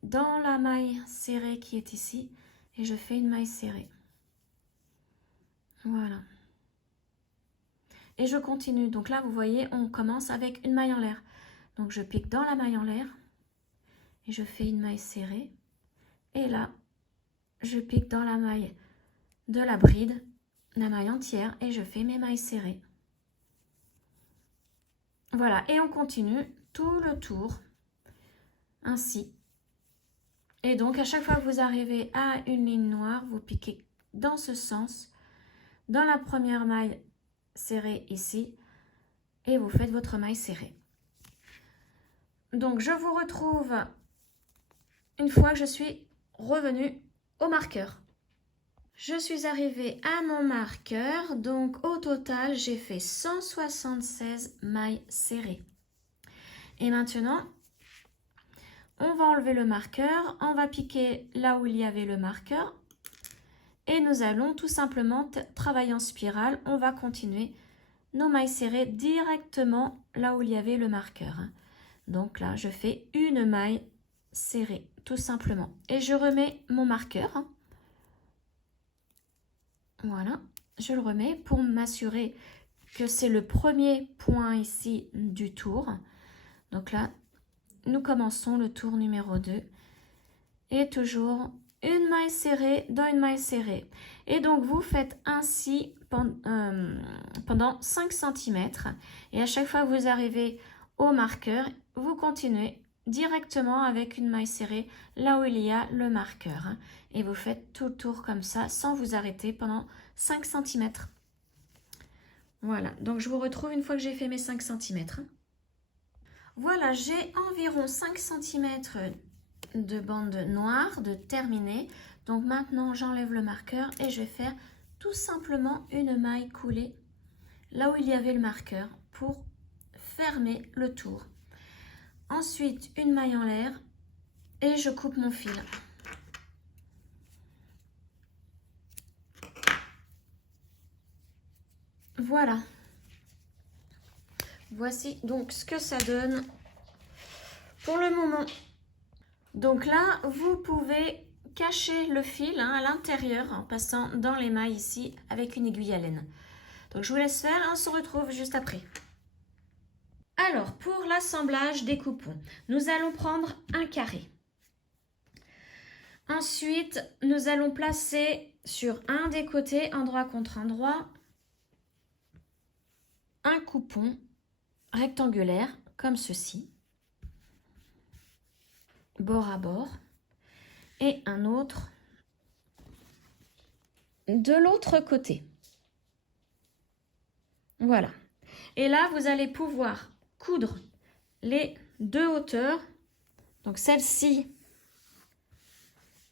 dans la maille serrée qui est ici et je fais une maille serrée. Voilà. Et je continue. Donc là, vous voyez, on commence avec une maille en l'air. Donc je pique dans la maille en l'air et je fais une maille serrée. Et là, je pique dans la maille de la bride, la maille entière, et je fais mes mailles serrées. Voilà, et on continue tout le tour, ainsi. Et donc, à chaque fois que vous arrivez à une ligne noire, vous piquez dans ce sens, dans la première maille serrée ici, et vous faites votre maille serrée. Donc, je vous retrouve une fois que je suis revenue au marqueur. Je suis arrivée à mon marqueur, donc au total, j'ai fait 176 mailles serrées. Et maintenant, on va enlever le marqueur, on va piquer là où il y avait le marqueur et nous allons tout simplement travailler en spirale. On va continuer nos mailles serrées directement là où il y avait le marqueur. Donc là, je fais une maille serrée, tout simplement. Et je remets mon marqueur. Voilà, je le remets pour m'assurer que c'est le premier point ici du tour. Donc là, nous commençons le tour numéro 2 et toujours une maille serrée dans une maille serrée. Et donc, vous faites ainsi pendant 5 cm. Et à chaque fois que vous arrivez au marqueur, vous continuez directement avec une maille serrée là où il y a le marqueur. Et vous faites tout le tour comme ça sans vous arrêter pendant 5 cm. Voilà, donc je vous retrouve une fois que j'ai fait mes 5 cm. Voilà, j'ai environ 5 cm de bande noire de terminé. Donc maintenant, j'enlève le marqueur et je vais faire tout simplement une maille coulée là où il y avait le marqueur pour fermer le tour. Ensuite, une maille en l'air et je coupe mon fil. Voilà. Voici donc ce que ça donne pour le moment. Donc là, vous pouvez cacher le fil à l'intérieur en passant dans les mailles ici avec une aiguille à laine. Donc je vous laisse faire et on se retrouve juste après. Alors, pour l'assemblage des coupons, nous allons prendre un carré. Ensuite, nous allons placer sur un des côtés, endroit contre endroit, un coupon rectangulaire comme ceci, bord à bord, et un autre de l'autre côté. Voilà. Et là, vous allez pouvoir coudre les deux hauteurs, donc celle-ci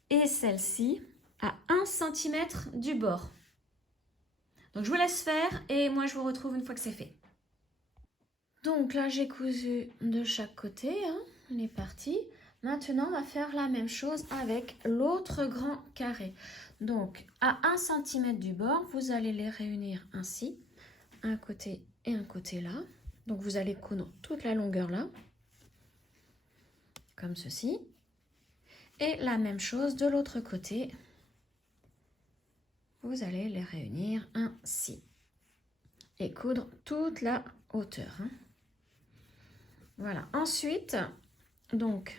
et celle-ci, à 1 cm du bord. Donc je vous laisse faire et moi je vous retrouve une fois que c'est fait. Donc là j'ai cousu de chaque côté, on est parti. Maintenant on va faire la même chose avec l'autre grand carré. Donc à 1 cm du bord, vous allez les réunir ainsi, un côté et un côté là. Donc vous allez coudre toute la longueur là, comme ceci. Et la même chose de l'autre côté. Vous allez les réunir ainsi. Et coudre toute la hauteur. Voilà. Ensuite, donc,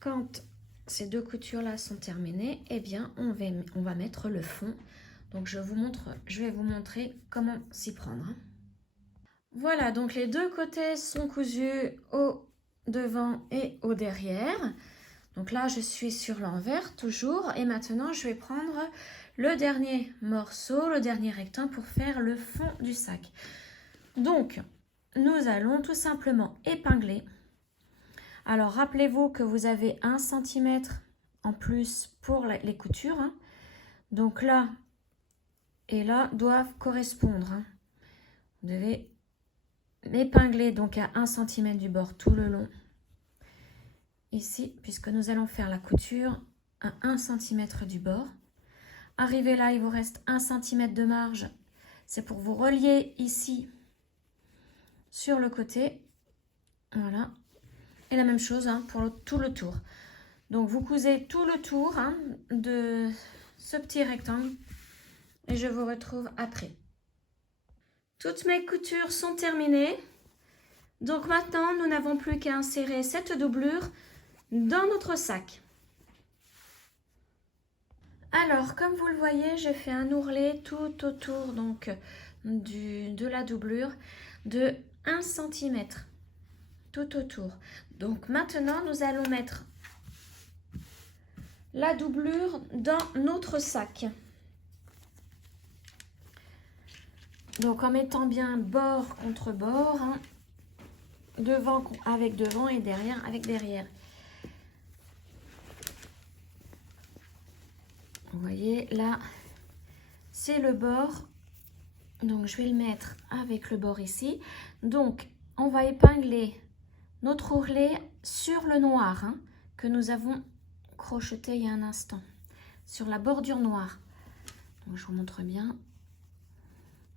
quand ces deux coutures-là sont terminées, eh bien, on va mettre le fond. Donc, je vais vous montrer comment s'y prendre. Voilà, donc les deux côtés sont cousus au devant et au derrière. Donc là, je suis sur l'envers toujours. Et maintenant, je vais prendre le dernier morceau, le dernier rectangle pour faire le fond du sac. Donc, nous allons tout simplement épingler. Alors, rappelez-vous que vous avez 1 cm en plus pour les coutures. Donc là et là doivent correspondre. Vous devez épingler donc à 1 cm du bord tout le long. Ici, puisque nous allons faire la couture à 1 cm du bord. Arrivé là, il vous reste 1 cm de marge. C'est pour vous relier ici sur le côté. Voilà. Et la même chose pour tout le tour. Donc, vous cousez tout le tour de ce petit rectangle. Et je vous retrouve après. Toutes mes coutures sont terminées. Donc, maintenant, nous n'avons plus qu'à insérer cette doublure dans notre sac. Alors, comme vous le voyez, j'ai fait un ourlet tout autour donc de la doublure de 1 cm tout autour. Donc maintenant, nous allons mettre la doublure dans notre sac. Donc en mettant bien bord contre bord, devant avec devant et derrière avec derrière. Vous voyez là, c'est le bord. Donc je vais le mettre avec le bord ici. Donc on va épingler notre ourlet sur le noir que nous avons crocheté il y a un instant, sur la bordure noire. Donc je vous montre bien.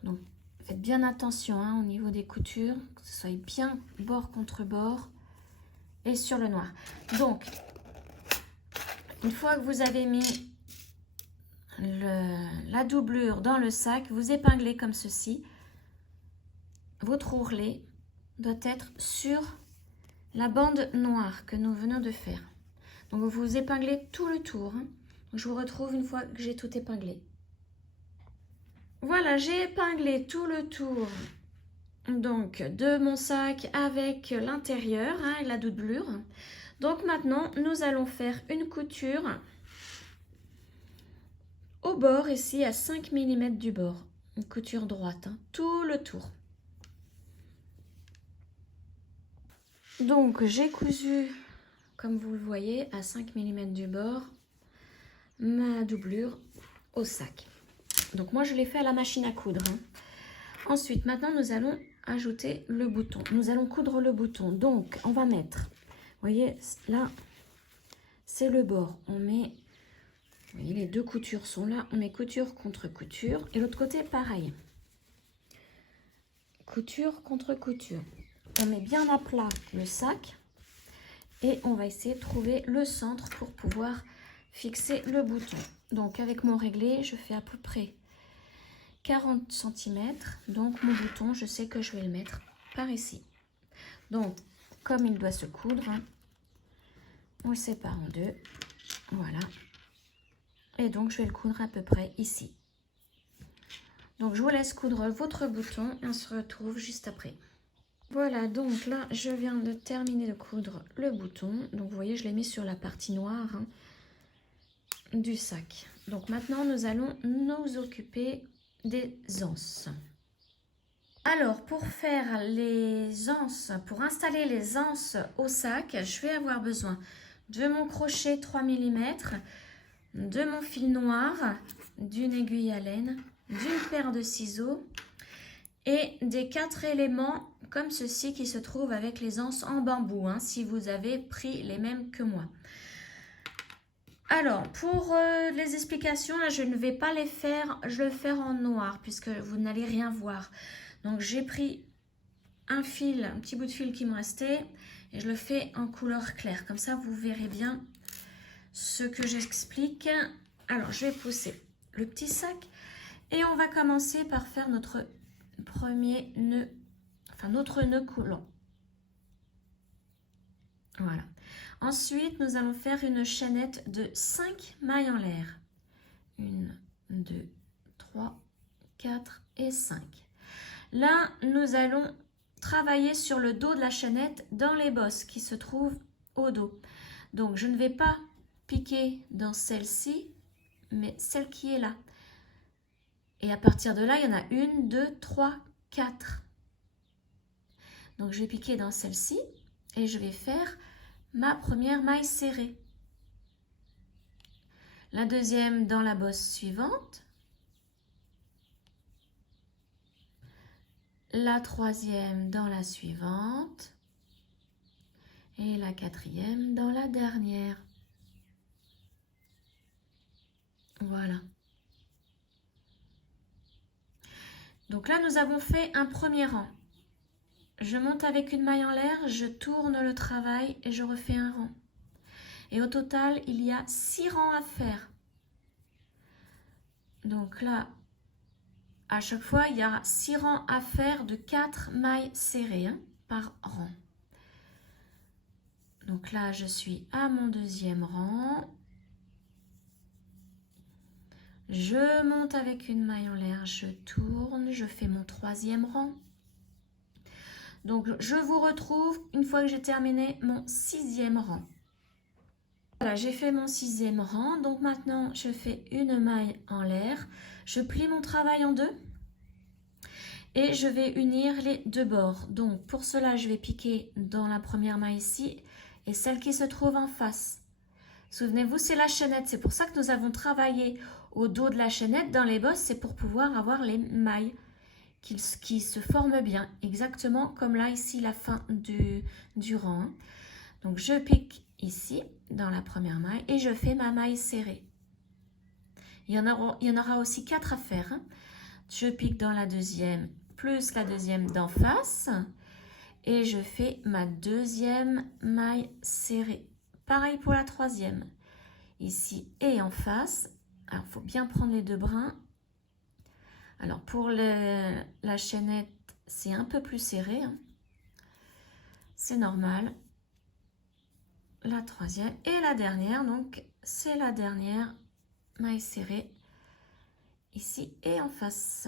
Donc faites bien attention au niveau des coutures, que ce soit bien bord contre bord et sur le noir. Donc une fois que vous avez mis la doublure dans le sac, vous épinglez comme ceci. Votre ourlet doit être sur la bande noire que nous venons de faire. Donc vous épinglez tout le tour. Hein. Je vous retrouve une fois que j'ai tout épinglé. Voilà, j'ai épinglé tout le tour donc de mon sac avec l'intérieur hein, et la doublure. Donc maintenant, nous allons faire une couture au bord ici à 5 mm du bord. Une couture droite, hein, tout le tour. Donc j'ai cousu, comme vous le voyez, à 5 mm du bord, ma doublure au sac. Donc moi je l'ai fait à la machine à coudre. Hein. Ensuite, maintenant nous allons ajouter le bouton. Nous allons coudre le bouton. Donc on va mettre, vous voyez là, c'est le bord. On met, vous voyez les deux coutures sont là. On met couture contre couture et l'autre côté pareil. Couture contre couture. On met bien à plat le sac et on va essayer de trouver le centre pour pouvoir fixer le bouton. Donc avec mon réglé, je fais à peu près 40 cm. Donc mon bouton, je sais que je vais le mettre par ici. Donc comme il doit se coudre, on le sépare en deux. Voilà. Et donc je vais le coudre à peu près ici. Donc je vous laisse coudre votre bouton et on se retrouve juste après. Voilà, donc là, je viens de terminer de coudre le bouton. Donc, vous voyez, je l'ai mis sur la partie noire hein, du sac. Donc, maintenant, nous allons nous occuper des anses. Alors, pour faire les anses, pour installer les anses au sac, je vais avoir besoin de mon crochet 3 mm, de mon fil noir, d'une aiguille à laine, d'une paire de ciseaux et des 4 éléments comme ceci qui se trouve avec les anses en bambou, hein, si vous avez pris les mêmes que moi. Alors, pour les explications, là, je ne vais pas les faire, je vais le faire en noir puisque vous n'allez rien voir. Donc, j'ai pris un fil, un petit bout de fil qui me restait et je le fais en couleur claire. Comme ça, vous verrez bien ce que j'explique. Alors, je vais pousser le petit sac et on va commencer par faire notre premier nœud. Enfin, notre nœud coulant. Voilà. Ensuite, nous allons faire une chaînette de 5 mailles en l'air. 1, 2, 3, 4 et 5. Là, nous allons travailler sur le dos de la chaînette dans les bosses qui se trouvent au dos. Donc, je ne vais pas piquer dans celle-ci, mais celle qui est là. Et à partir de là, il y en a 1, 2, 3, 4. Donc, je vais piquer dans celle-ci et je vais faire ma première maille serrée. La deuxième dans la bosse suivante. La troisième dans la suivante. Et la quatrième dans la dernière. Voilà. Donc là, nous avons fait un premier rang. Je monte avec une maille en l'air, je tourne le travail et je refais un rang. Et au total, il y a 6 rangs à faire. Donc là, à chaque fois, il y a 6 rangs à faire de 4 mailles serrées hein, par rang. Donc là, je suis à mon deuxième rang. Je monte avec une maille en l'air, je tourne, je fais mon troisième rang. Donc, je vous retrouve une fois que j'ai terminé mon 6e rang. Voilà, j'ai fait mon 6e rang. Donc, maintenant, je fais une maille en l'air. Je plie mon travail en deux. Et je vais unir les deux bords. Donc, pour cela, je vais piquer dans la première maille ici et celle qui se trouve en face. Souvenez-vous, c'est la chaînette. C'est pour ça que nous avons travaillé au dos de la chaînette. Dans les bosses, c'est pour pouvoir avoir les mailles qui se forment bien, exactement comme là, ici, la fin du rang. Donc, je pique ici, dans la première maille, et je fais ma maille serrée. Il y en aura aussi 4 à faire. Hein. Je pique dans la deuxième, plus la deuxième d'en face, et je fais ma deuxième maille serrée. Pareil pour la troisième, ici et en face. Alors, il faut bien prendre les deux brins. Alors, pour la chaînette, c'est un peu plus serré. Hein. C'est normal. la troisième et la dernière. Donc, c'est la dernière maille serrée ici et en face.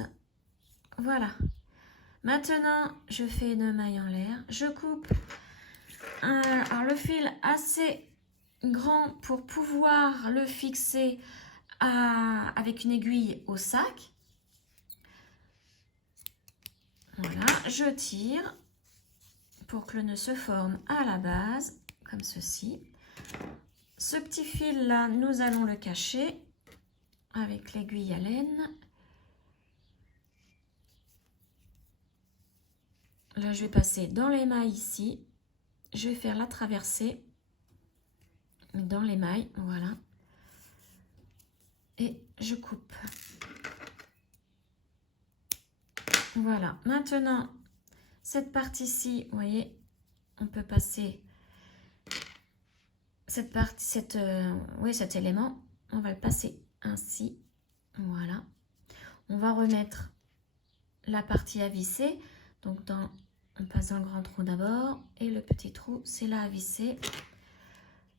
Voilà. Maintenant, je fais une maille en l'air. Je coupe alors, le fil assez grand pour pouvoir le fixer avec une aiguille au sac. Voilà, je tire pour que le nœud se forme à la base, comme ceci. Ce petit fil là, nous allons le cacher avec l'aiguille à laine. Là, je vais passer dans les mailles ici. Je vais faire la traversée dans les mailles, voilà. Et je coupe. Voilà. Maintenant, cette partie-ci, vous voyez, on peut passer cette partie, cet élément, on va le passer ainsi. Voilà. On va remettre la partie à visser. Donc, on passe dans le grand trou d'abord et le petit trou, c'est là à visser.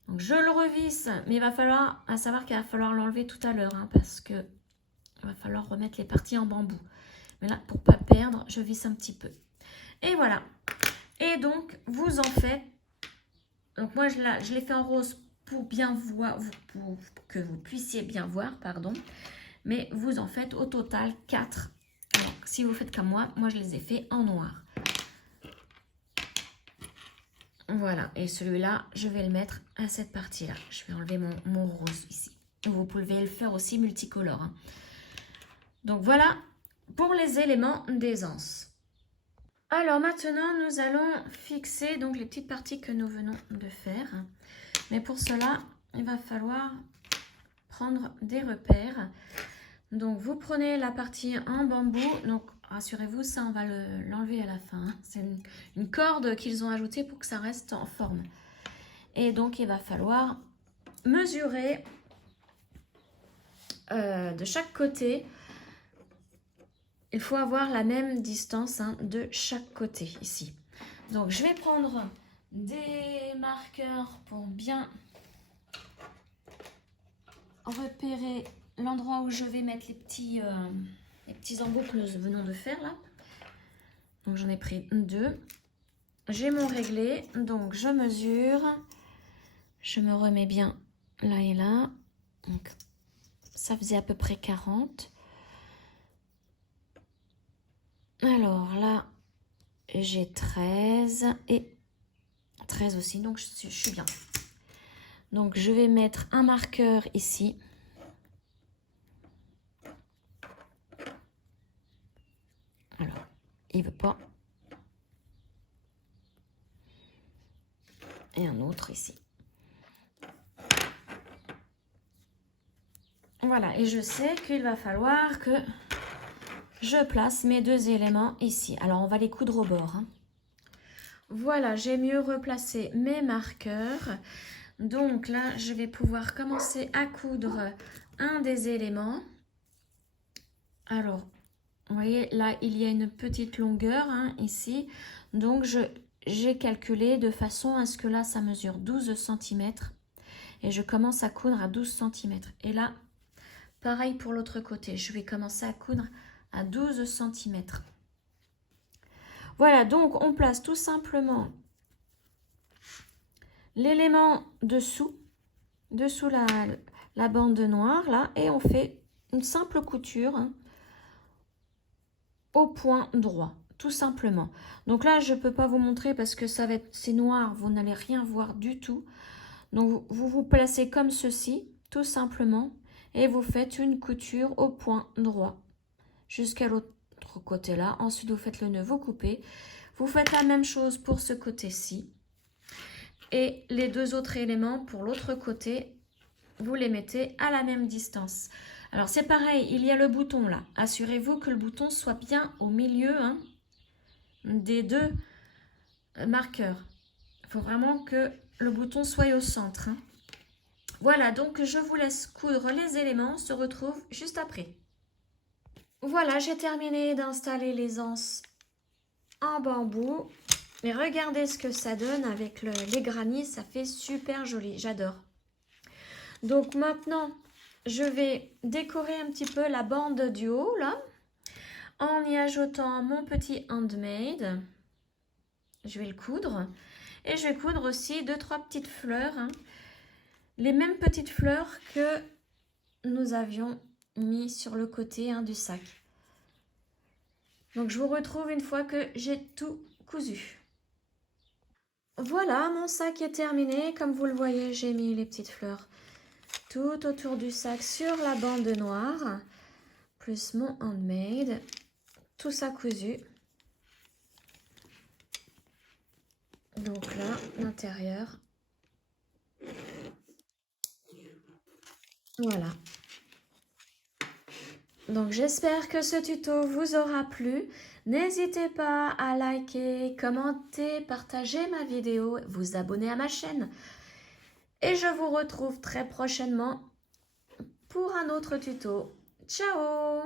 Donc, je le revisse, mais il va falloir, à savoir qu'il va falloir l'enlever tout à l'heure, hein, parce que il va falloir remettre les parties en bambou. Mais là, pour ne pas perdre, je visse un petit peu. Et voilà. Et donc, vous en faites. Donc, moi, je l'ai fait en rose pour bien voir, pour que vous puissiez bien voir, pardon. Mais vous en faites au total 4. Alors, si vous faites comme moi, je les ai fait en noir. Voilà. Et celui-là, je vais le mettre à cette partie-là. Je vais enlever mon rose ici. Vous pouvez le faire aussi multicolore, hein. Donc, voilà pour les éléments d'aisance. Alors maintenant, nous allons fixer donc les petites parties que nous venons de faire. Mais pour cela, il va falloir prendre des repères. Donc, vous prenez la partie en bambou. Donc, rassurez-vous, ça, on va l'enlever à la fin, hein. C'est une corde qu'ils ont ajoutée pour que ça reste en forme. Et donc, il va falloir mesurer de chaque côté. Il faut avoir la même distance, hein, de chaque côté ici. Donc, je vais prendre des marqueurs pour bien repérer l'endroit où je vais mettre les petits embouts que nous venons de faire là. Donc, j'en ai pris 2. J'ai mon réglé, donc je mesure. Je me remets bien là et là. Donc, ça faisait à peu près 40. Alors là, j'ai 13 et 13 aussi, donc je suis bien. Donc, je vais mettre un marqueur ici. Alors, il ne veut pas. Et un autre ici. Voilà, et je sais qu'il va falloir que je place mes 2 éléments ici. Alors, on va les coudre au bord, hein. Voilà, j'ai mieux replacé mes marqueurs. Donc là, je vais pouvoir commencer à coudre un des éléments. Alors, vous voyez, là, il y a une petite longueur, hein, ici. Donc, j'ai calculé de façon à ce que là, ça mesure 12 cm. Et je commence à coudre à 12 cm. Et là, pareil pour l'autre côté. Je vais commencer à coudre à 12 cm. Voilà, donc on place tout simplement l'élément dessous la bande noire, là, et on fait une simple couture, hein, au point droit, tout simplement. Donc là, je ne peux pas vous montrer parce que c'est noir, vous n'allez rien voir du tout. Donc, vous vous placez comme ceci, tout simplement, et vous faites une couture au point droit jusqu'à l'autre côté là. Ensuite, vous faites le nœud, vous coupez. Vous faites la même chose pour ce côté-ci. Et les 2 autres éléments pour l'autre côté, vous les mettez à la même distance. Alors, c'est pareil, il y a le bouton là. Assurez-vous que le bouton soit bien au milieu, hein, des 2 marqueurs. Il faut vraiment que le bouton soit au centre, hein. Voilà, donc je vous laisse coudre les éléments. On se retrouve juste après. Voilà, j'ai terminé d'installer les anses en bambou. Et regardez ce que ça donne avec les granits, ça fait super joli, j'adore. Donc maintenant, je vais décorer un petit peu la bande du haut là, en y ajoutant mon petit handmade. Je vais le coudre. Et je vais coudre aussi 2-3 petites fleurs, hein. Les mêmes petites fleurs que nous avions mis sur le côté, hein, du sac. Donc je vous retrouve une fois que j'ai tout cousu. Voilà, mon sac est terminé. Comme vous le voyez, j'ai mis les petites fleurs tout autour du sac sur la bande noire, plus mon handmade, tout ça cousu. Donc là, l'intérieur. Voilà. Donc j'espère que ce tuto vous aura plu. N'hésitez pas à liker, commenter, partager ma vidéo, vous abonner à ma chaîne. Et je vous retrouve très prochainement pour un autre tuto. Ciao!